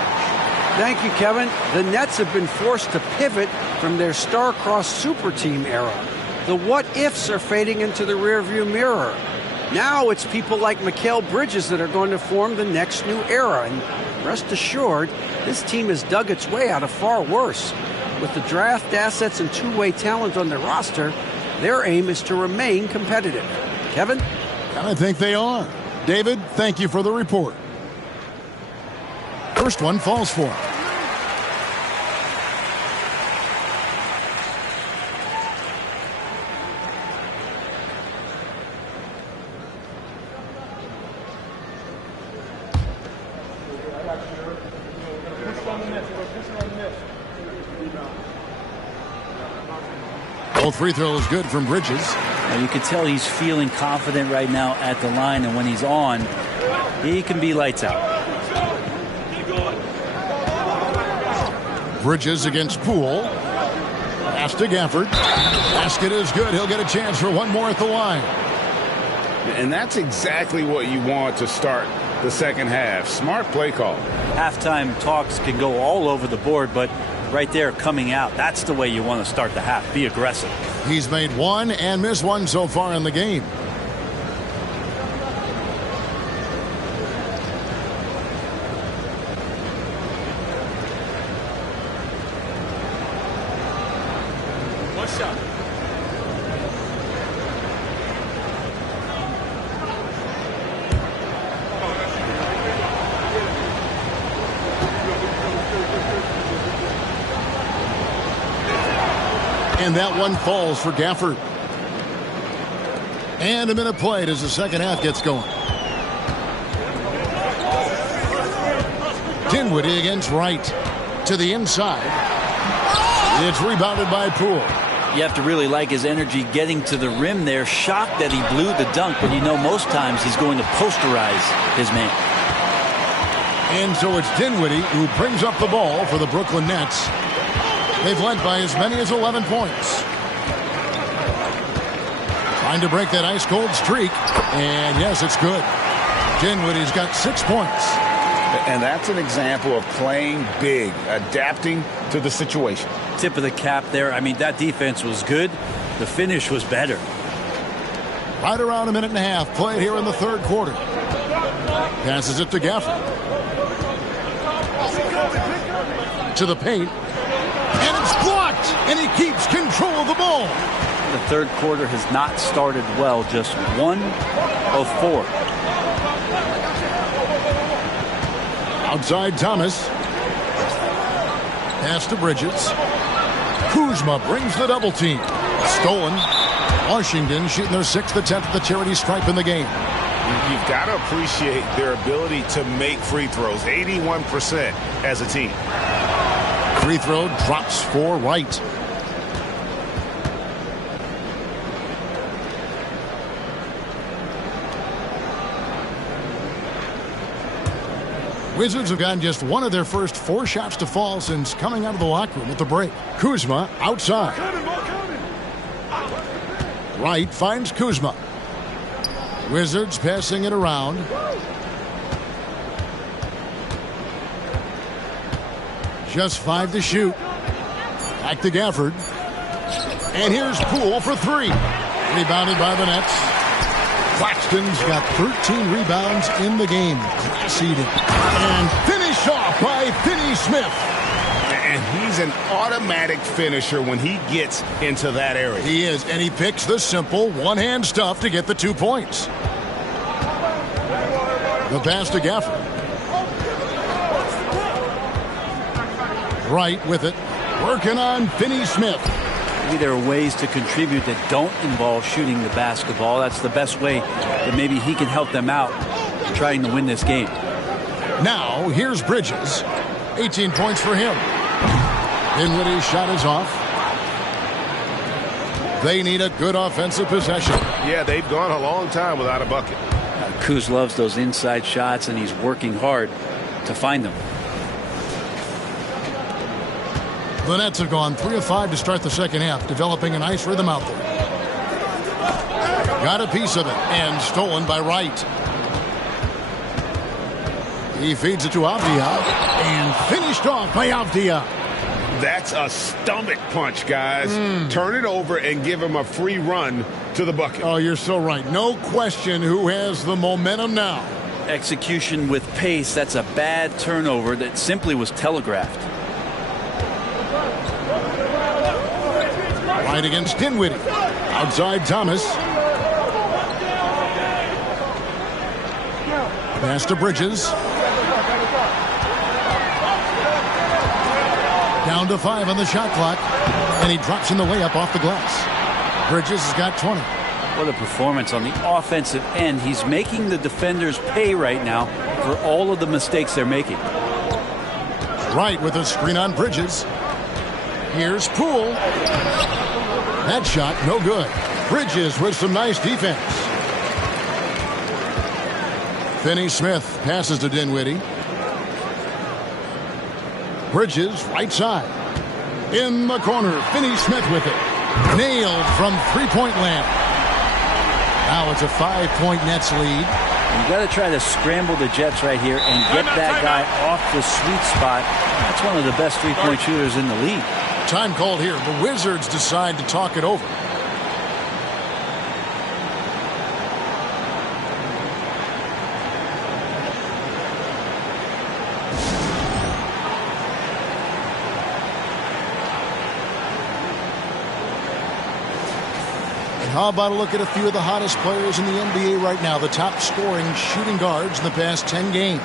Thank you, Kevin. The Nets have been forced to pivot from their star-crossed super team era. The what-ifs are fading into the rearview mirror. Now it's people like Mikal Bridges that are going to form the next new era. And rest assured, this team has dug its way out of far worse. With the draft assets and two-way talent on their roster, their aim is to remain competitive. Kevin? I think they are. David, thank you for the report. First one falls for him. Both free throws good from Bridges. Now you can tell he's feeling confident right now at the line, and when he's on, he can be lights out. Bridges against Poole. Pass to Gafford. Basket is good. He'll get a chance for one more at the line. And that's exactly what you want to start the second half. Smart play call. Halftime talks can go all over the board, but right there coming out, that's the way you want to start the half. Be aggressive. He's made one and missed one so far in the game. And that one falls for Gafford. And a minute played as the second half gets going. Dinwiddie against Wright. To the inside. It's rebounded by Poole. You have to really like his energy getting to the rim there. Shocked that he blew the dunk, but you know most times he's going to posterize his man. And so it's Dinwiddie who brings up the ball for the Brooklyn Nets. They've led by as many as 11 points. Trying to break that ice-cold streak. And yes, it's good. Dinwiddie's got 6 points. And that's an example of playing big, adapting to the situation. Tip of the cap there. I mean, that defense was good. The finish was better. Right around a minute and a half played here in the third quarter. Passes it to Gafford. To the paint. And it's blocked. And he keeps control of the ball. The third quarter has not started well. Just 1 of 4. Outside Thomas. Pass to Bridges. Kuzma brings the double team. Stolen. Washington shooting their 6th attempt at the charity stripe in the game. You've got to appreciate their ability to make free throws. 81% as a team. Free throw drops for Wright. Wizards have gotten just one of their first 4 shots to fall since coming out of the locker room at the break. Kuzma outside. Wright finds Kuzma. Wizards passing it around. Just 5 to shoot. Back to Gafford. And here's Poole for 3. Rebounded by the Nets. Claxton's got 13 rebounds in the game. Conceded. And finished off by Finney Smith. And he's an automatic finisher when he gets into that area. He is, and he picks the simple one-hand stuff to get the 2 points. The pass to Gafford. Wright with it. Working on Finney Smith. Maybe there are ways to contribute that don't involve shooting the basketball. That's the best way that maybe he can help them out in trying to win this game. Now, here's Bridges. 18 points for him. Dinwiddie's shot is off. They need a good offensive possession. Yeah, they've gone a long time without a bucket. Kuz loves those inside shots, and he's working hard to find them. The Nets have gone 3 of 5 to start the second half, developing a nice rhythm out there. Got a piece of it, and stolen by Wright. He feeds it to Avdia, and finished off by Avdia. That's a stomach punch, guys. Turn it over and give him a free run to the bucket. Oh, you're so right. No question who has the momentum now. Execution with pace, that's a bad turnover that simply was telegraphed. Right against Dinwiddie. Outside Thomas. Pass to Bridges. Down to 5 on the shot clock. And he drops in the layup off the glass. Bridges has got 20. What a performance on the offensive end. He's making the defenders pay right now for all of the mistakes they're making. Right with a screen on Bridges. Here's Poole. That shot, no good. Bridges with some nice defense. Finney Smith passes to Dinwiddie. Bridges, right side. In the corner, Finney Smith with it. Nailed from three-point land. Now it's a 5-point Nets lead. You got to try to scramble the Jets right here and get that guy off the sweet spot. That's one of the best three-point shooters in the league. Time called here. The Wizards decide to talk it over. How about a look at a few of the hottest players in the NBA right now, the top scoring shooting guards in the past 10 games.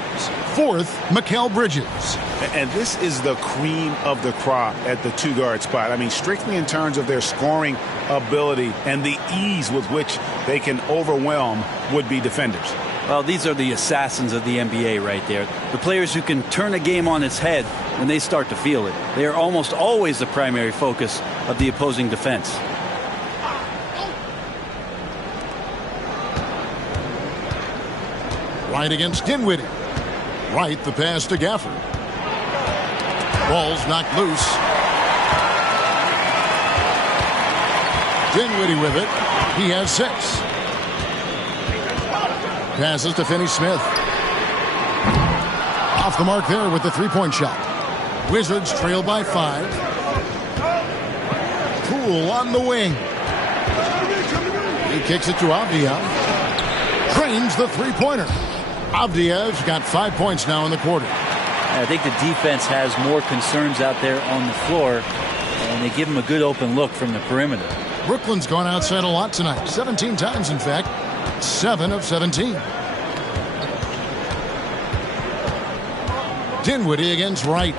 Fourth, Mikal Bridges. And this is the cream of the crop at the two-guard spot. I mean, strictly in terms of their scoring ability and the ease with which they can overwhelm would-be defenders. Well, these are the assassins of the NBA right there. The players who can turn a game on its head when they start to feel it. They are almost always the primary focus of the opposing defense. Right against Dinwiddie. Right, the pass to Gafford. Ball's knocked loose. Dinwiddie with it. He has 6. Passes to Finney Smith. Off the mark there with the three-point shot. Wizards trail by 5. Poole on the wing. He kicks it to Avdia. Trains the three-pointer. Avdia's got 5 points now in the quarter. I think the defense has more concerns out there on the floor, and they give him a good open look from the perimeter. Brooklyn's gone outside a lot tonight. 17 times, in fact. 7 of 17. Dinwiddie against Wright.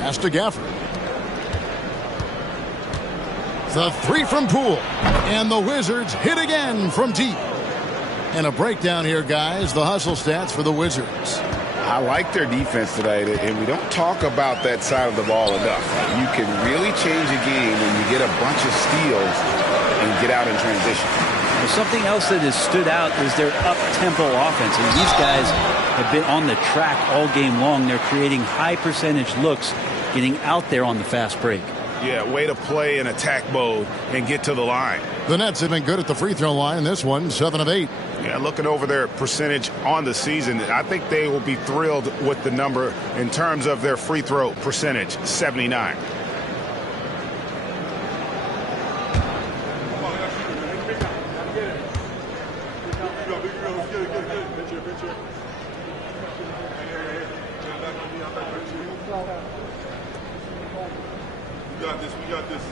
Pass to Gafford. The three from Poole. And the Wizards hit again from deep. And a breakdown here, guys. The hustle stats for the Wizards. I like their defense tonight, and we don't talk about that side of the ball enough. You can really change a game when you get a bunch of steals and get out in transition. Well, something else that has stood out is their up-tempo offense. And these guys have been on the track all game long. They're creating high-percentage looks, getting out there on the fast break. Yeah, way to play in attack mode and get to the line. The Nets have been good at the free throw line in this one, 7 of 8. Yeah, looking over their percentage on the season, I think they will be thrilled with the number in terms of their free throw percentage, 79. We got this.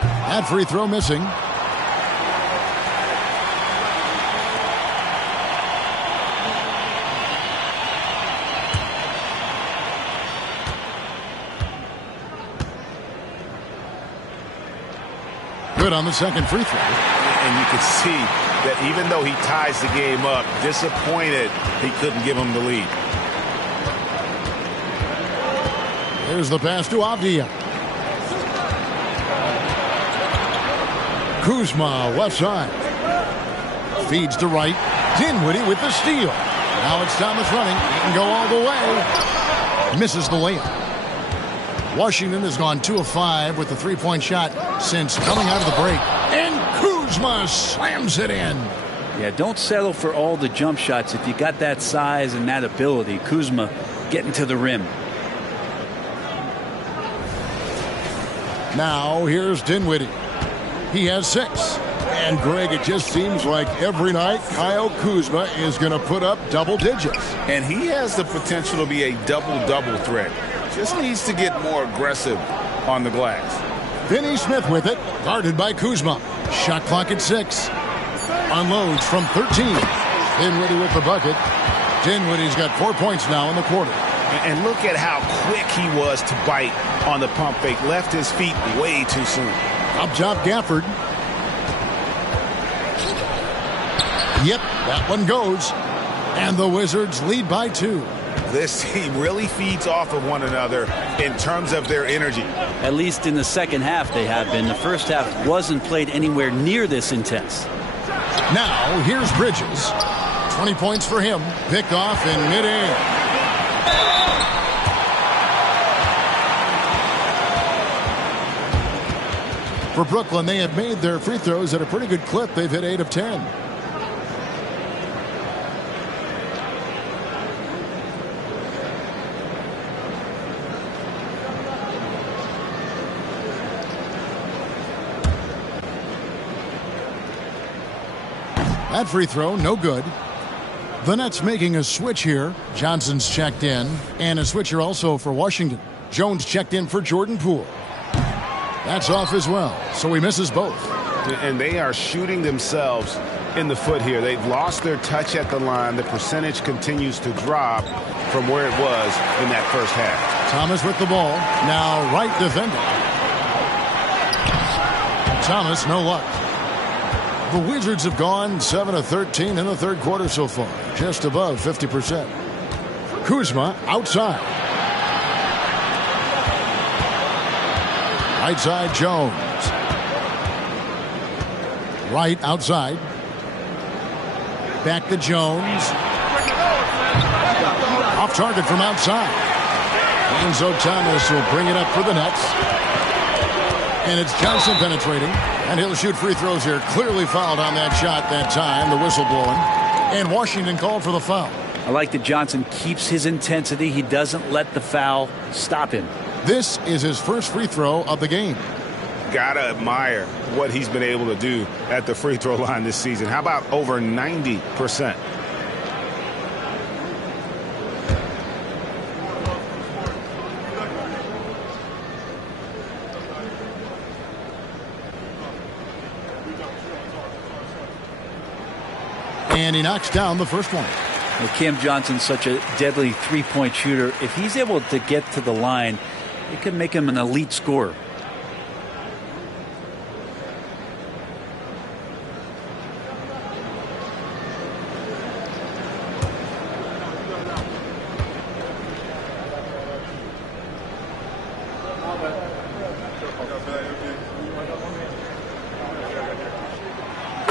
That free throw missing. Good on the second free throw. And you can see that even though he ties the game up, disappointed he couldn't give him the lead. Here's the pass to Avdija. Kuzma, left side. Feeds to right. Dinwiddie with the steal. Now it's Thomas running. He can go all the way. Misses the layup. Washington has gone 2 of 5 with the three-point shot since coming out of the break. And Kuzma slams it in. Yeah, don't settle for all the jump shots if you got that size and that ability. Kuzma getting to the rim. Now here's Dinwiddie. He has 6. And Greg, it just seems like every night Kyle Kuzma is going to put up double digits. And he has the potential to be a double-double threat. Just needs to get more aggressive on the glass. Finney Smith with it, guarded by Kuzma. Shot clock at 6. Unloads from 13. Dinwiddie with the bucket. Dinwiddie's got 4 points now in the quarter. And look at how quick he was to bite on the pump fake. Left his feet way too soon. Up top, Gafford. Yep, that one goes. And the Wizards lead by 2. This team really feeds off of one another in terms of their energy. At least in the second half they have been. The first half wasn't played anywhere near this intense. Now, here's Bridges. 20 points for him. Picked off in midair. For Brooklyn, they have made their free throws at a pretty good clip. They've hit 8 of 10. That free throw, no good. The Nets making a switch here. Johnson's checked in. And a switcher also for Washington. Jones checked in for Jordan Poole. That's off as well, so he misses both. And they are shooting themselves in the foot here. They've lost their touch at the line. The percentage continues to drop from where it was in that first half. Thomas with the ball. Now right defender. Thomas, no luck. The Wizards have gone 7 of 13 in the third quarter so far, just above 50%. Kuzma outside. Right side, Jones. Right outside. Back to Jones. Off target from outside. Enzo Thomas will bring it up for the Nets. And it's Johnson penetrating. And he'll shoot free throws here. Clearly fouled on that shot that time. The whistle blowing. And Washington called for the foul. I like that Johnson keeps his intensity. He doesn't let the foul stop him. This is his first free throw of the game. Gotta admire what he's been able to do at the free throw line this season. How about over 90%? And he knocks down the first one. Well, Cam Johnson's such a deadly three-point shooter. If he's able to get to the line, it could make him an elite scorer.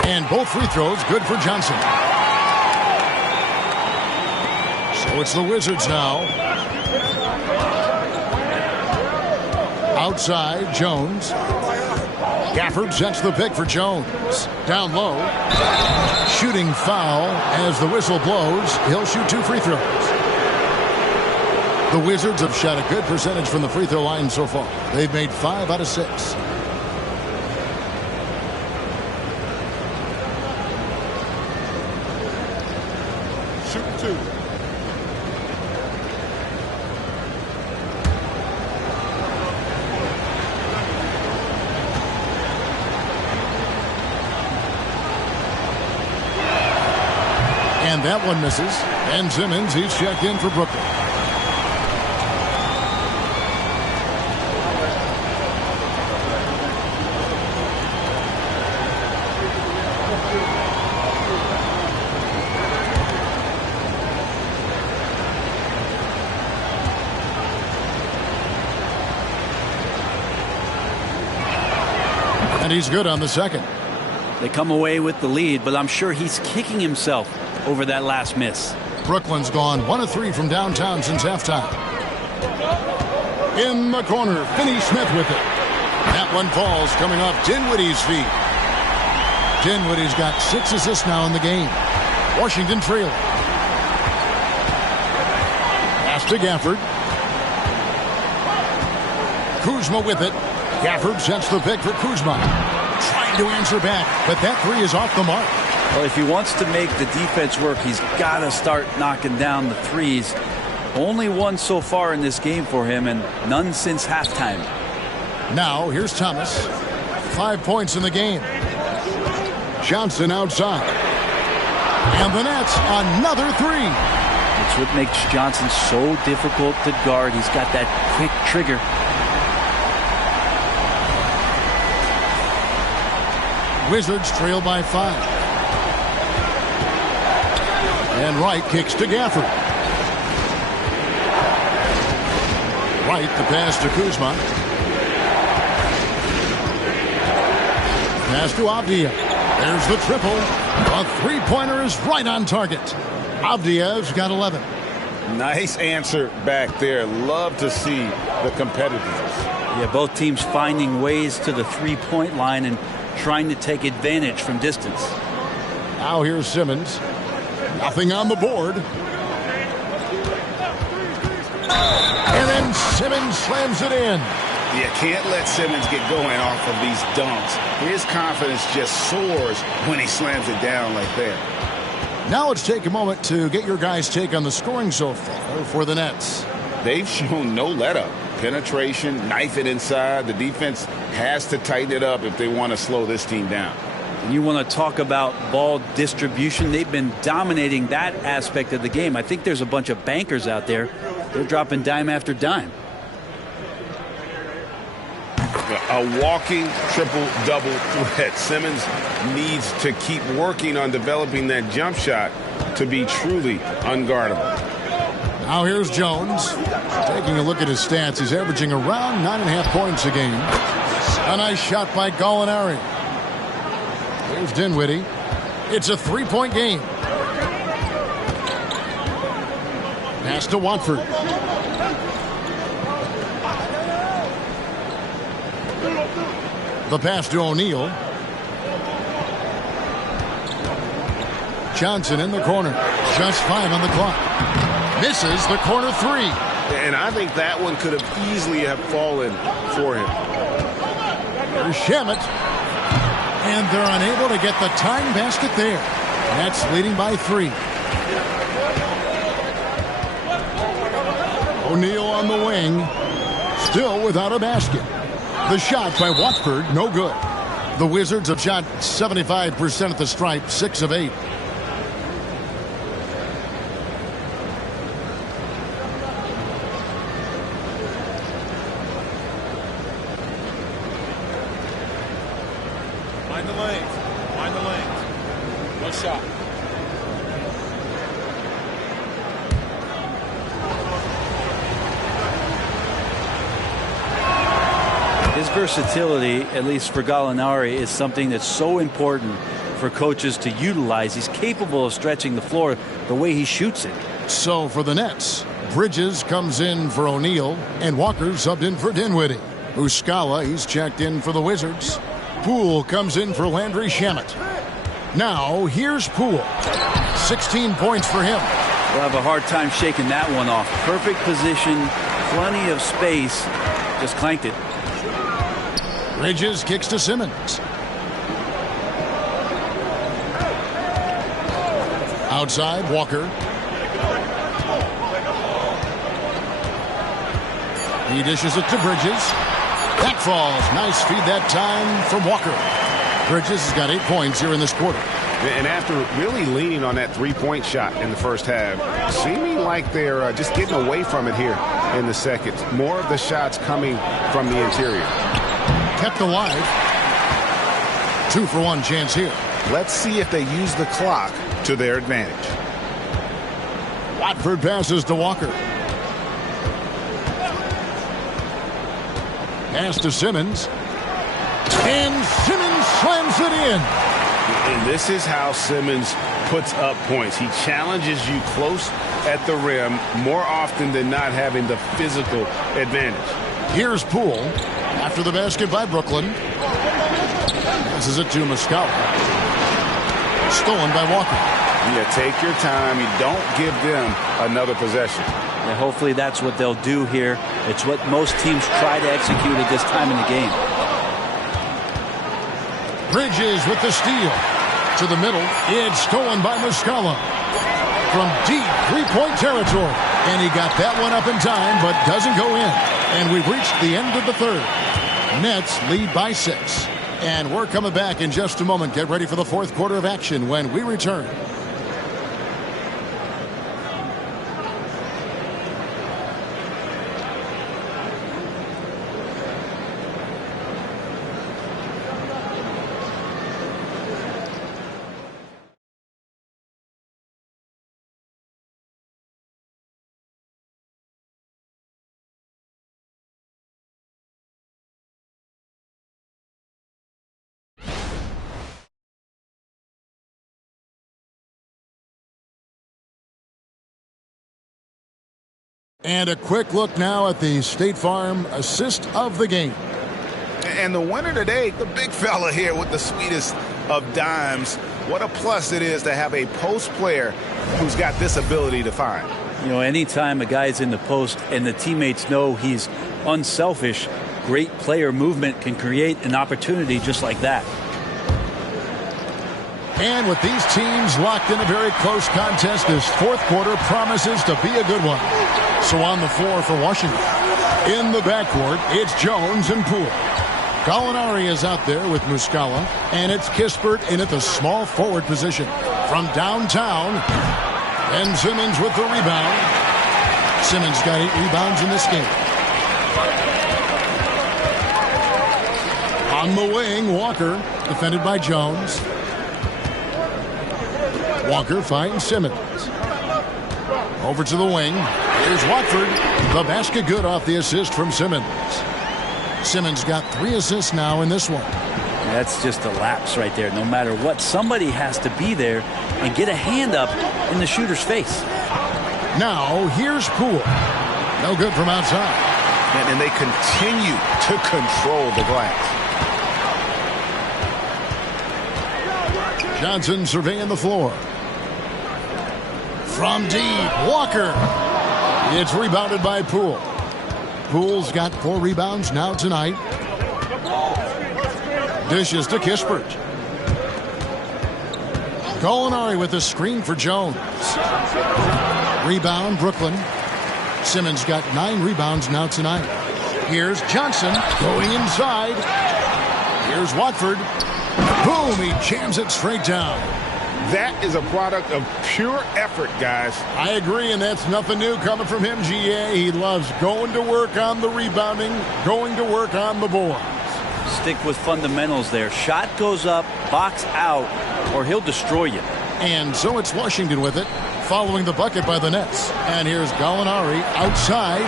And both free throws good for Johnson. So it's the Wizards now. Outside, Jones. Gafford sets the pick for Jones. Down low. Shooting foul as the whistle blows. He'll shoot 2 free throws. The Wizards have shot a good percentage from the free throw line so far. They've made 5 out of 6. Shoot 2. And that one misses. Ben Simmons, he's checked in for Brooklyn. And he's good on the second. They come away with the lead, but I'm sure he's kicking himself over that last miss. Brooklyn's gone 1 of 3 from downtown since halftime. In the corner, Finney Smith with it. That one falls coming off Dinwiddie's feet. Dinwiddie's got 6 assists now in the game. Washington trailing. Pass to Gafford. Kuzma with it. Gafford sets the pick for Kuzma. Trying to answer back, but that 3 is off the mark. Well, if he wants to make the defense work, he's got to start knocking down the threes. Only one so far in this game for him, and none since halftime. Now, here's Thomas. 5 points in the game. Johnson outside. And the Nets, another 3. That's what makes Johnson so difficult to guard. He's got that quick trigger. Wizards trail by 5. And Wright kicks to Gafford. Wright, the pass to Kuzma. Pass to Avdia. There's the triple. A 3-pointer is right on target. Avdia's got 11. Nice answer back there. Love to see the competitiveness. Yeah, both teams finding ways to the 3-point line and trying to take advantage from distance. Now here's Simmons. Nothing on the board. And then Simmons slams it in. You can't let Simmons get going off of these dunks. His confidence just soars when he slams it down like that. Now let's take a moment to get your guys' take on the scoring so far for the Nets. They've shown no let-up. Penetration, knife it inside. The defense has to tighten it up if they want to slow this team down. And you want to talk about ball distribution. They've been dominating that aspect of the game. I think there's a bunch of bankers out there. They're dropping dime after dime. A walking triple-double threat. Simmons needs to keep working on developing that jump shot to be truly unguardable. Now here's Jones. Taking a look at his stats, he's averaging around 9.5 points a game. A nice shot by Gallinari. Here's Dinwiddie. It's a 3-point game. Pass to Watford. The pass to O'Neal. Johnson in the corner. Just 5 on the clock. Misses the corner 3. And I think that one could have easily have fallen for him. There's Shamet. And they're unable to get the tying basket there. Nets leading by 3. O'Neal on the wing. Still without a basket. The shot by Watford, no good. The Wizards have shot 75% at the stripe, 6 of 8. Find the lanes. Find the lanes. No shot. His versatility, at least for Gallinari, is something that's so important for coaches to utilize. He's capable of stretching the floor the way he shoots it. So for the Nets, Bridges comes in for O'Neal, and Walker subbed in for Dinwiddie. Muscala, he's checked in for the Wizards. Poole comes in for Landry Shamet. Now, here's Poole. 16 points for him. We'll have a hard time shaking that one off. Perfect position, plenty of space. Just clanked it. Bridges kicks to Simmons. Outside, Walker. He dishes it to Bridges. That falls. Nice feed that time from Walker. Bridges has got 8 points here in this quarter. And after really leaning on that three-point shot in the first half, seeming like they're just getting away from it here in the second. More of the shots coming from the interior. Kept alive. 2-for-1 chance here. Let's see if they use the clock to their advantage. Watford passes to Walker. Pass to Simmons. And Simmons slams it in. And this is how Simmons puts up points. He challenges you close at the rim more often than not, having the physical advantage. Here's Poole after the basket by Brooklyn. Passes it to Muscala. Stolen by Walker. Yeah, take your time. You don't give them another possession. And hopefully that's what they'll do here. It's what most teams try to execute at this time in the game. Bridges with the steal. To the middle. It's stolen by Muscala. From deep three-point territory. And he got that one up in time, but doesn't go in. And we've reached the end of the third. Nets lead by 6. And we're coming back in just a moment. Get ready for the fourth quarter of action when we return. And a quick look now at the State Farm assist of the game. And the winner today, the big fella here with the sweetest of dimes. What a plus it is to have a post player who's got this ability to find. You know, anytime a guy's in the post and the teammates know he's unselfish, great player movement can create an opportunity just like that. And with these teams locked in a very close contest, this fourth quarter promises to be a good one. So on the floor for Washington. In the backcourt, it's Jones and Poole. Gallinari is out there with Muscala, and it's Kispert in at the small forward position. From downtown, and Simmons with the rebound. Simmons got 8 rebounds in this game. On the wing, Walker, defended by Jones. Walker finds Simmons. Over to the wing. Here's Watford. The basket good off the assist from Simmons. Simmons got 3 assists now in this one. That's just a lapse right there. No matter what, somebody has to be there and get a hand up in the shooter's face. Now, here's Poole. No good from outside. And they continue to control the glass. Johnson surveying the floor. From deep, Walker. It's rebounded by Poole. Poole's got 4 rebounds now tonight. Dishes to Kispert. Gallinari with a screen for Jones. Rebound, Brooklyn. Simmons got 9 rebounds now tonight. Here's Johnson going inside. Here's Watford. Boom, he jams it straight down. That is a product of pure effort, guys. I agree, and that's nothing new coming from him, GA. He loves going to work on the rebounding, going to work on the boards. Stick with fundamentals there. Shot goes up, box out, or he'll destroy you. And so it's Washington with it, following the bucket by the Nets. And here's Gallinari outside.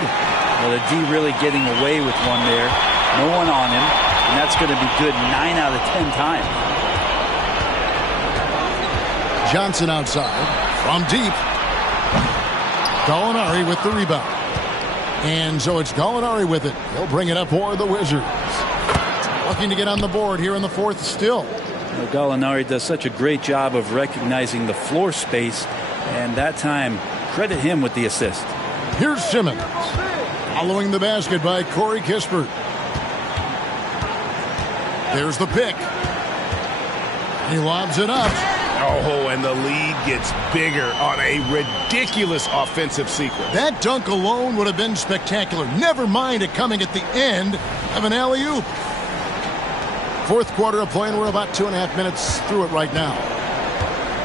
Well, the D really getting away with one there. No one on him, and that's going to be good 9 out of 10 times. Johnson outside from deep. Gallinari with the rebound. And so it's Gallinari with it. He'll bring it up for the Wizards. Looking to get on the board here in the fourth still. Well, Gallinari does such a great job of recognizing the floor space, and that time, credit him with the assist. Here's Simmons. Following the basket by Corey Kispert. There's the pick. He lobs it up. Oh, and the lead gets bigger on a ridiculous offensive sequence. That dunk alone would have been spectacular. Never mind it coming at the end of an alley-oop. Fourth quarter of play, and we're about 2.5 minutes through it right now.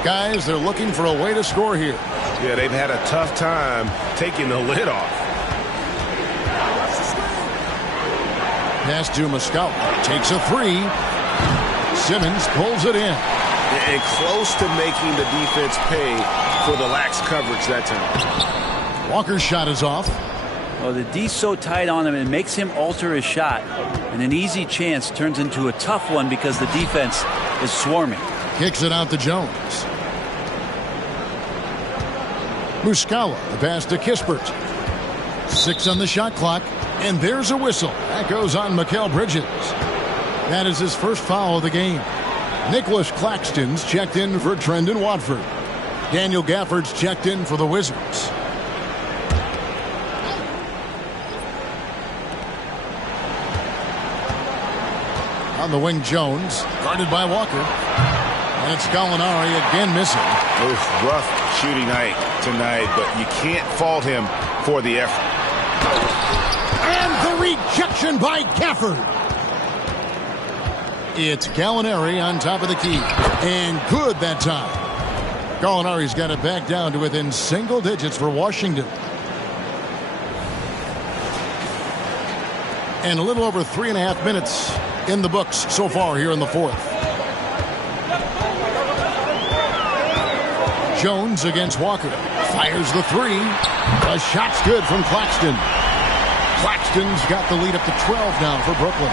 Guys, they're looking for a way to score here. Yeah, they've had a tough time taking the lid off. Pass to Muscala. Takes a three. Simmons pulls it in. And close to making the defense pay for the lax coverage that time. Walker's shot is off. Well, the D's so tight on him, it makes him alter his shot. And an easy chance turns into a tough one because the defense is swarming. Kicks it out to Jones. Muscala, the pass to Kispert. 6 on the shot clock, and there's a whistle. That goes on Mikal Bridges. That is his first foul of the game. Nicholas Claxton's checked in for Trendon Watford. Daniel Gafford's checked in for the Wizards. On the wing, Jones, guarded by Walker. And it's Gallinari again missing. Oof, rough shooting night tonight, but you can't fault him for the effort. And the rejection by Gafford. It's Gallinari on top of the key. And good that time. Gallinari's got it back down to within single digits for Washington. And a little over 3.5 minutes in the books so far here in the fourth. Jones against Walker. Fires the three. The shot's good from Claxton. Claxton's got the lead up to 12 now for Brooklyn.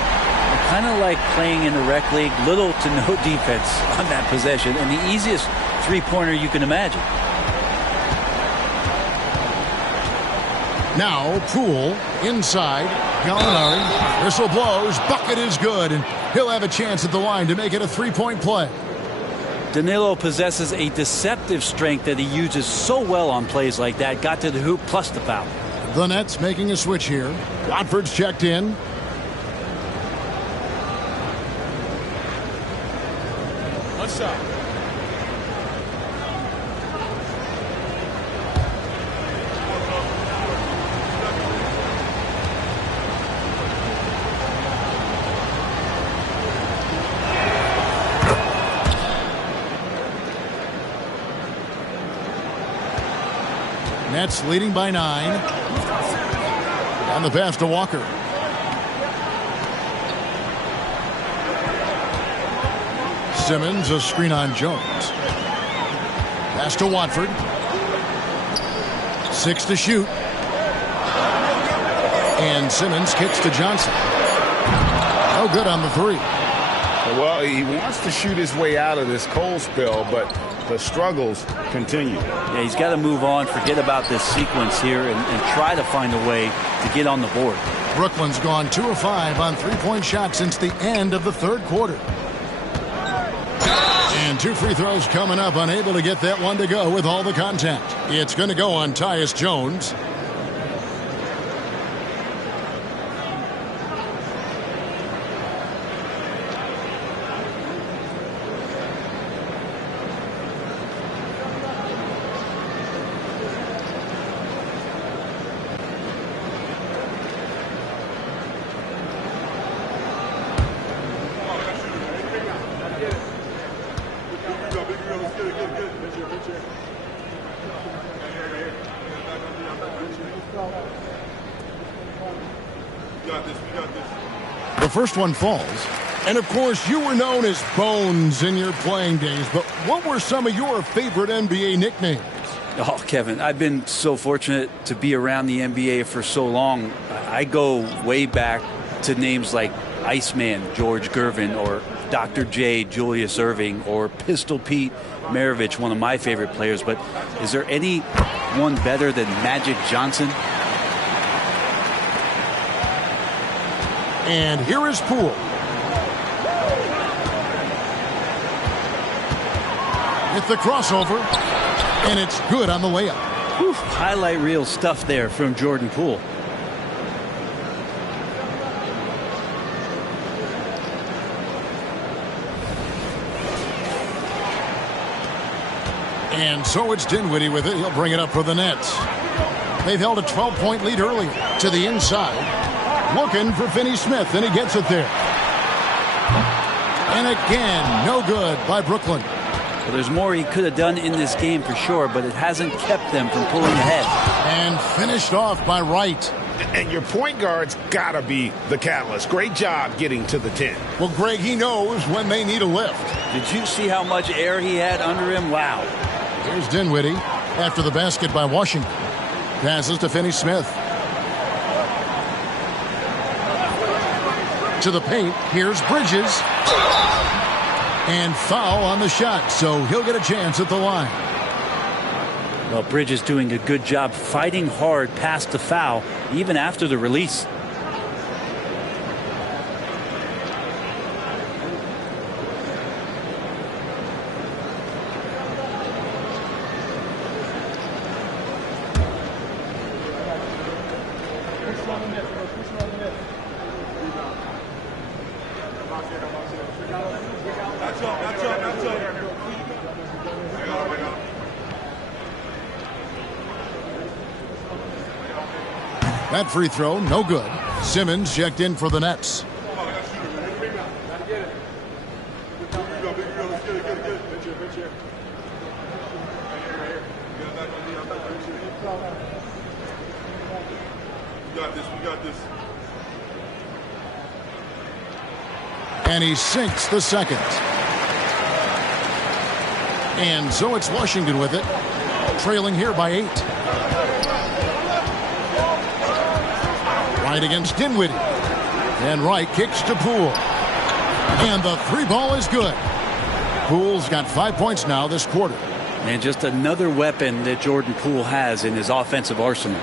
Kind of like playing in the rec league, little to no defense on that possession, and the easiest three-pointer you can imagine. Now Poole inside. Gallinari. Whistle blows. Bucket is good, and he'll have a chance at the line to make it a three-point play. Danilo possesses a deceptive strength that he uses so well on plays like that. Got to the hoop plus the foul. The Nets making a switch here. Watford's checked in. One shot. Nets leading by 9. On the pass to Walker. Simmons, a screen on Jones. Pass to Watford. 6 to shoot. And Simmons kicks to Johnson. No good on the three. Well, he wants to shoot his way out of this cold spell, but the struggles continue. Yeah, he's got to move on, forget about this sequence here, and try to find a way to get on the board. Brooklyn's gone 2 of 5 on three-point shots since the end of the third quarter. And 2 free throws coming up, unable to get that one to go with all the contact. It's going to go on Tyus Jones. The first one falls. And, of course, you were known as Bones in your playing days. But what were some of your favorite NBA nicknames? Oh, Kevin, I've been so fortunate to be around the NBA for so long. I go way back to names like Iceman George Gervin or Dr. J Julius Erving or Pistol Pete Maravich, one of my favorite players, but is there anyone better than Magic Johnson? And here is Poole. With the crossover, and it's good on the layup. Whew, highlight reel stuff there from Jordan Poole. And so it's Dinwiddie with it. He'll bring it up for the Nets. They've held a 12-point lead early to the inside. Looking for Finney-Smith, and he gets it there. And again, no good by Brooklyn. Well, there's more he could have done in this game for sure, but it hasn't kept them from pulling ahead. And finished off by Wright. And your point guard's got to be the catalyst. Great job getting to the 10. Well, Greg, he knows when they need a lift. Did you see how much air he had under him? Wow. Here's Dinwiddie after the basket by Washington. Passes to Finney-Smith. To the paint. Here's Bridges. And foul on the shot, so he'll get a chance at the line. Well, Bridges doing a good job fighting hard past the foul, even after the release. That free throw, no good. Simmons checked in for the Nets. And he sinks the second. And so it's Washington with it, trailing here by 8. Wright against Dinwiddie. And Wright kicks to Poole. And the three ball is good. Poole's got 5 points now this quarter. And just another weapon that Jordan Poole has in his offensive arsenal.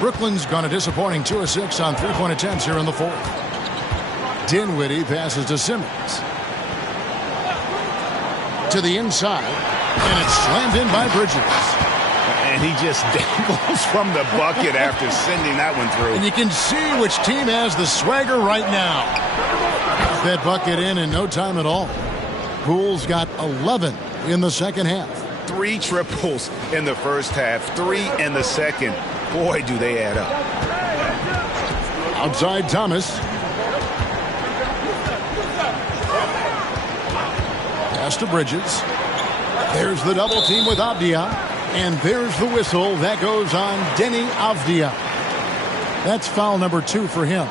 Brooklyn's gone a disappointing 2 of 6 on three-point attempts here in the fourth. Dinwiddie passes to Simmons. To the inside. And it's slammed in by Bridges. And he just dangles from the bucket after sending that one through. And you can see which team has the swagger right now. That bucket in no time at all. Poole's got 11 in the second half. 3 triples in the first half, 3 in the second. Boy, do they add up. Outside Thomas. Pass to Bridges. There's the double team with Avdia. And there's the whistle that goes on Deni Avdia. That's foul number 2 for him.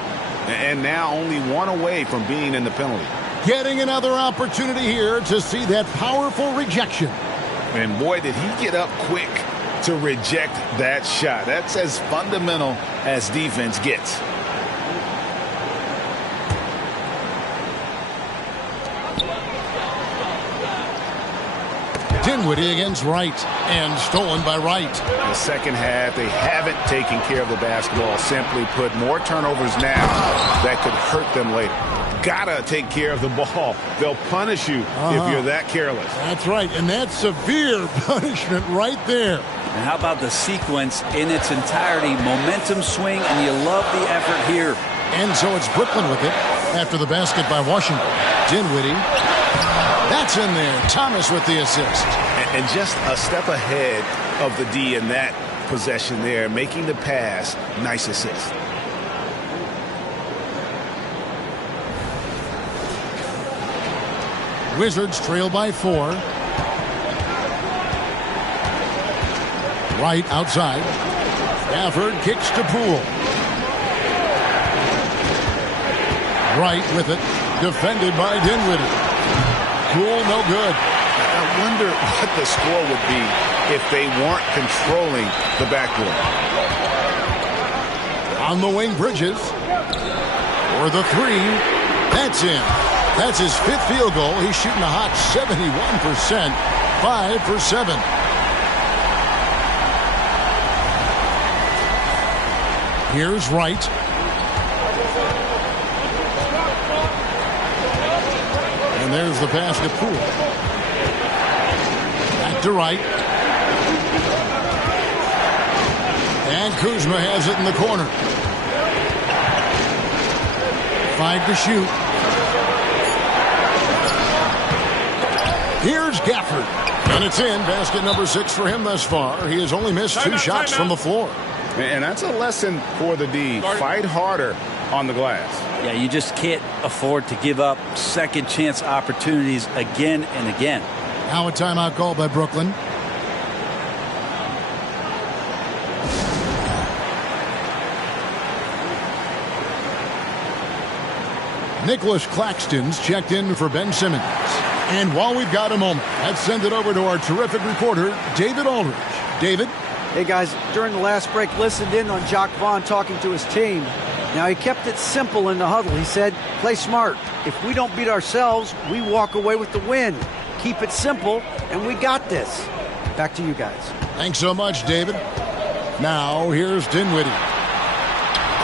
And now only 1 away from being in the penalty. Getting another opportunity here to see that powerful rejection. And boy, did he get up quick to reject that shot. That's as fundamental as defense gets. Dinwiddie against Wright, and stolen by Wright. The second half, they haven't taken care of the basketball. Simply put, more turnovers now that could hurt them later. Gotta take care of the ball. They'll punish you if you're that careless. That's right, and that's severe punishment right there. And how about the sequence in its entirety? Momentum swing, and you love the effort here. And so it's Brooklyn with it after the basket by Washington. Dinwiddie. That's in there. Thomas with the assist. And just a step ahead of the D in that possession there, making the pass. Nice assist. Wizards trail by 4. Wright outside. Stafford kicks to Poole. Wright with it. Defended by Dinwiddie. Poole, no good. I wonder what the score would be if they weren't controlling the backboard. On the wing, Bridges. For the three. That's in. That's his 5th field goal. He's shooting a hot 71%. 5 for 7. Here's Wright. And there's the pass to Poole. Back to Wright. And Kuzma has it in the corner. 5 to shoot. Here's Gafford. And it's in. Basket number 6 for him thus far. He has only missed 2 shots from the floor. And that's a lesson for the D. Fight harder on the glass. Yeah, you just can't afford to give up second chance opportunities again and again. Now a timeout call by Brooklyn. Nicholas Claxton's checked in for Ben Simmons. And while we've got a moment, let's send it over to our terrific reporter, David Aldridge. David? Hey, guys, during the last break, listened in on Jacques Vaughn talking to his team. Now, he kept it simple in the huddle. He said, play smart. If we don't beat ourselves, we walk away with the win. Keep it simple, and we got this. Back to you guys. Thanks so much, David. Now, here's Dinwiddie.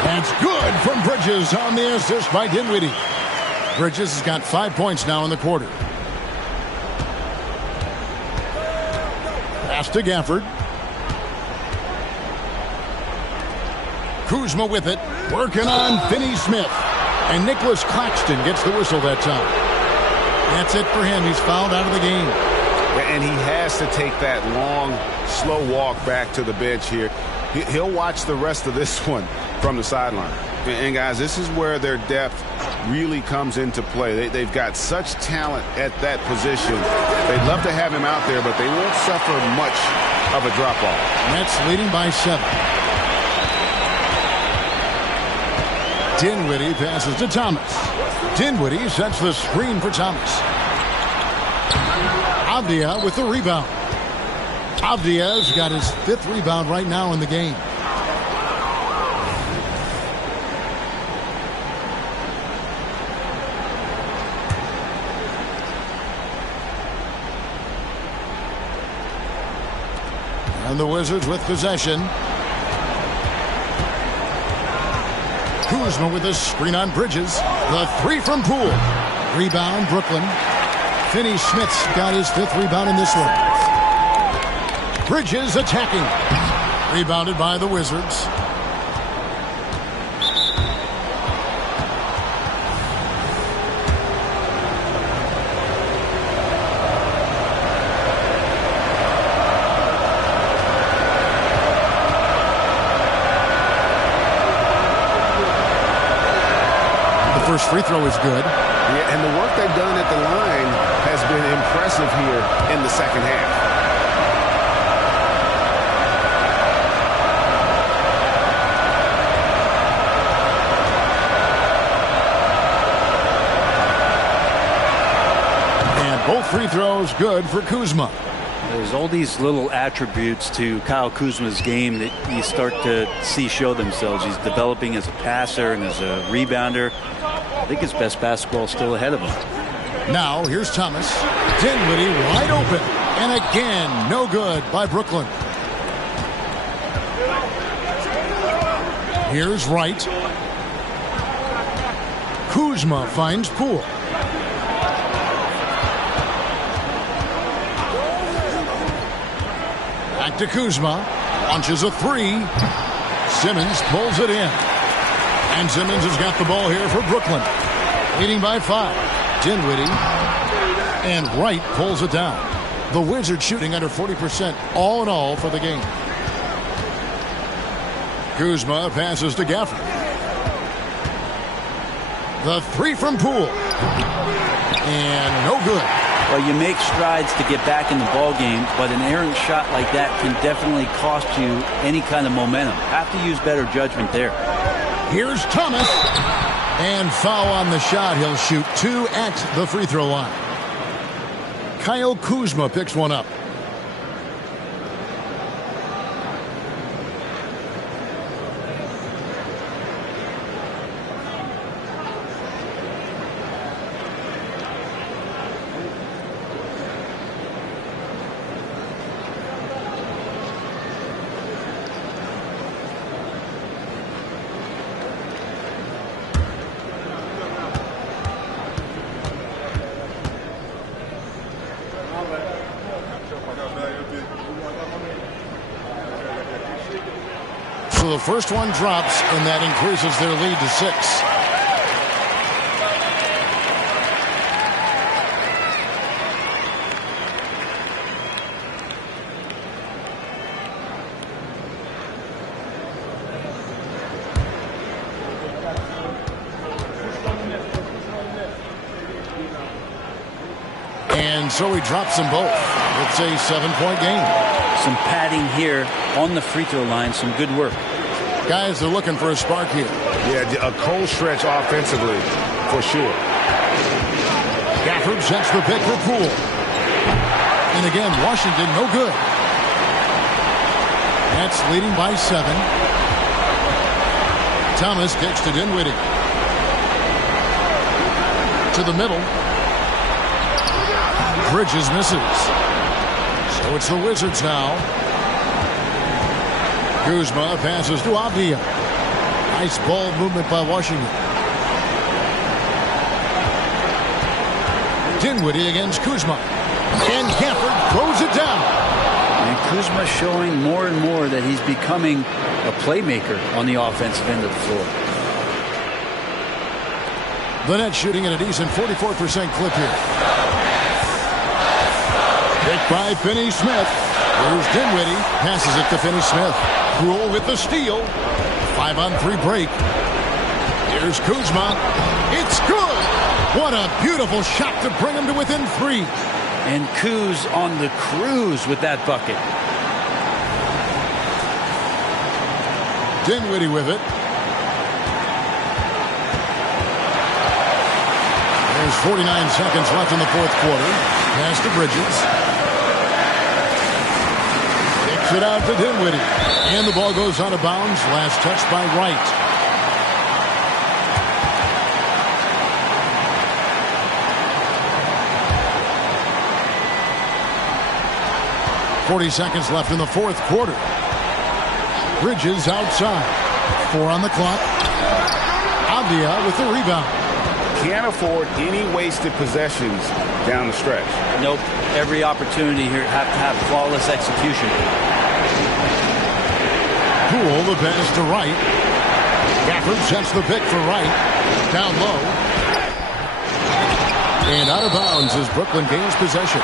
That's good from Bridges on the assist by Dinwiddie. Bridges has got 5 points now in the quarter. Pass to Gafford. Kuzma with it. Working on Finney-Smith. And Nicholas Claxton gets the whistle that time. That's it for him. He's fouled out of the game. And he has to take that long, slow walk back to the bench here. He'll watch the rest of this one from the sideline. And, guys, this is where their depth really comes into play. They've got such talent at that position. They'd love to have him out there, but they won't suffer much of a drop-off. Nets leading by 7. Dinwiddie passes to Thomas. Dinwiddie sets the screen for Thomas. Avdia with the rebound. Avdia's got his 5th rebound right now in the game. And the Wizards with possession. Kuzma with a screen on Bridges. The 3 from Poole. Rebound, Brooklyn. Finney-Smith's got his 5th rebound in this one. Bridges attacking. Rebounded by the Wizards. First free throw is good. Yeah, and the work they've done at the line has been impressive here in the second half. And both free throws good for Kuzma. There's all these little attributes to Kyle Kuzma's game that you start to see show themselves. He's developing as a passer and as a rebounder. I think his best basketball is still ahead of him. Now, here's Thomas. Dinwiddie wide open. And again, no good by Brooklyn. Here's Wright. Kuzma finds Poole. Back to Kuzma. Launches a 3. Simmons pulls it in. And Simmons has got the ball here for Brooklyn. Leading by 5. Dinwiddie. And Wright pulls it down. The Wizards shooting under 40% all in all for the game. Kuzma passes to Gafford. The 3 from Poole. And no good. Well, you make strides to get back in the ball game, but an errant shot like that can definitely cost you any kind of momentum. Have to use better judgment there. Here's Thomas. And foul on the shot. He'll shoot 2 at the free throw line. Kyle Kuzma picks one up. So the first one drops, and that increases their lead to 6. And so he drops them both. It's a 7-point game. Some padding here on the free throw line. Some good work. Guys are looking for a spark here. Yeah, a cold stretch offensively, for sure. Gafford sets the pick for Poole. And again, Washington no good. Nets leading by 7. Thomas kicks to Dinwiddie. To the middle. Bridges misses. So it's the Wizards now. Kuzma passes to Avdia. Nice ball movement by Washington. Dinwiddie against Kuzma. And Gafford throws it down. And Kuzma showing more and more that he's becoming a playmaker on the offensive end of the floor. The Nets shooting at a decent 44% clip here. Picked by Finney-Smith. Here's Dinwiddie. Passes it to Finney-Smith. Poole with the steal. 5-on-3 break. Here's Kuzma. It's good. What a beautiful shot to bring him to within 3. And Kuz on the cruise with that bucket. Dinwiddie with it. There's 49 seconds left in the fourth quarter. Pass to Bridges. Kicks it out to Dinwiddie. And the ball goes out of bounds. Last touch by Wright. .40 seconds left in the fourth quarter. Bridges outside. 4 on the clock. Avdia with the rebound. Can't afford any wasted possessions down the stretch. Nope. Every opportunity here have to have flawless execution. Poole the pass to Wright. Gafford sets the pick for Wright. Down low. And out of bounds as Brooklyn gains possession.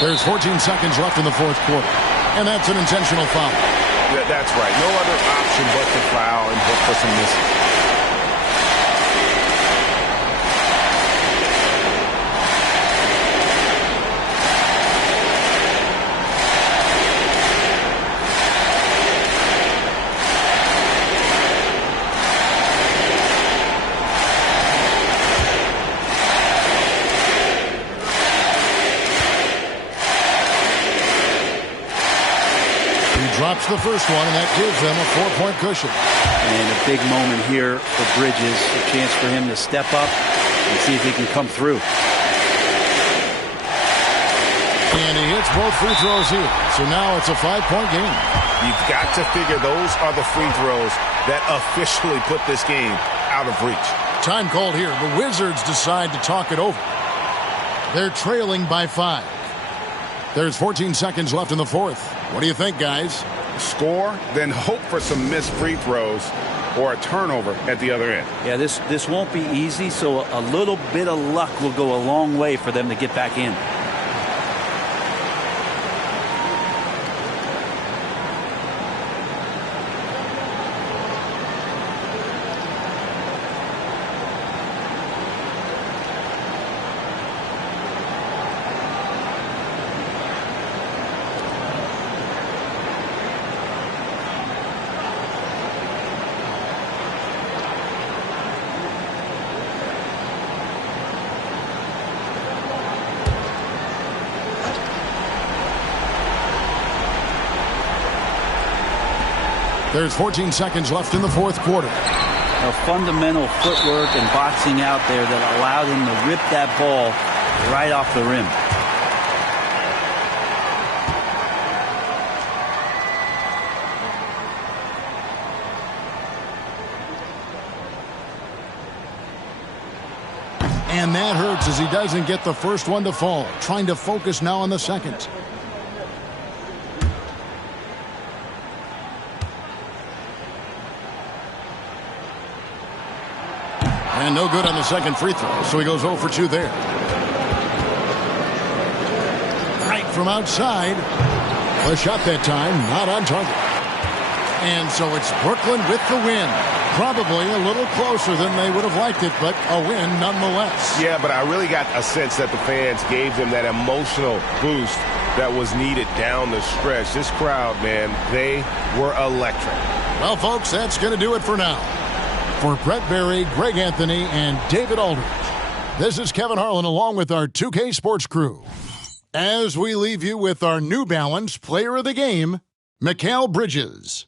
There's 14 seconds left in the fourth quarter. And that's an intentional foul. Yeah, that's right. No other option but to foul and look for some misses. Drops the first one, and that gives them a 4-point cushion. And a big moment here for Bridges. A chance for him to step up and see if he can come through. And he hits both free throws here. So now it's a 5-point game. You've got to figure those are the free throws that officially put this game out of reach. Time called here. The Wizards decide to talk it over. They're trailing by 5. There's 14 seconds left in the fourth. What do you think, guys? Score, then hope for some missed free throws or a turnover at the other end. Yeah, this won't be easy, so a little bit of luck will go a long way for them to get back in. There's 14 seconds left in the fourth quarter. A fundamental footwork and boxing out there that allowed him to rip that ball right off the rim. And that hurts as he doesn't get the first one to fall. Trying to focus now on the second. And no good on the second free throw, so he goes 0 for 2 there. Right from outside. A shot that time, not on target. And so it's Brooklyn with the win. Probably a little closer than they would have liked it, but a win nonetheless. Yeah, but I really got a sense that the fans gave them that emotional boost that was needed down the stretch. This crowd, man, they were electric. Well, folks, that's going to do it for now. For Brett Berry, Greg Anthony, and David Aldridge, this is Kevin Harlan along with our 2K Sports crew. As we leave you with our New Balance Player of the Game, Mikal Bridges.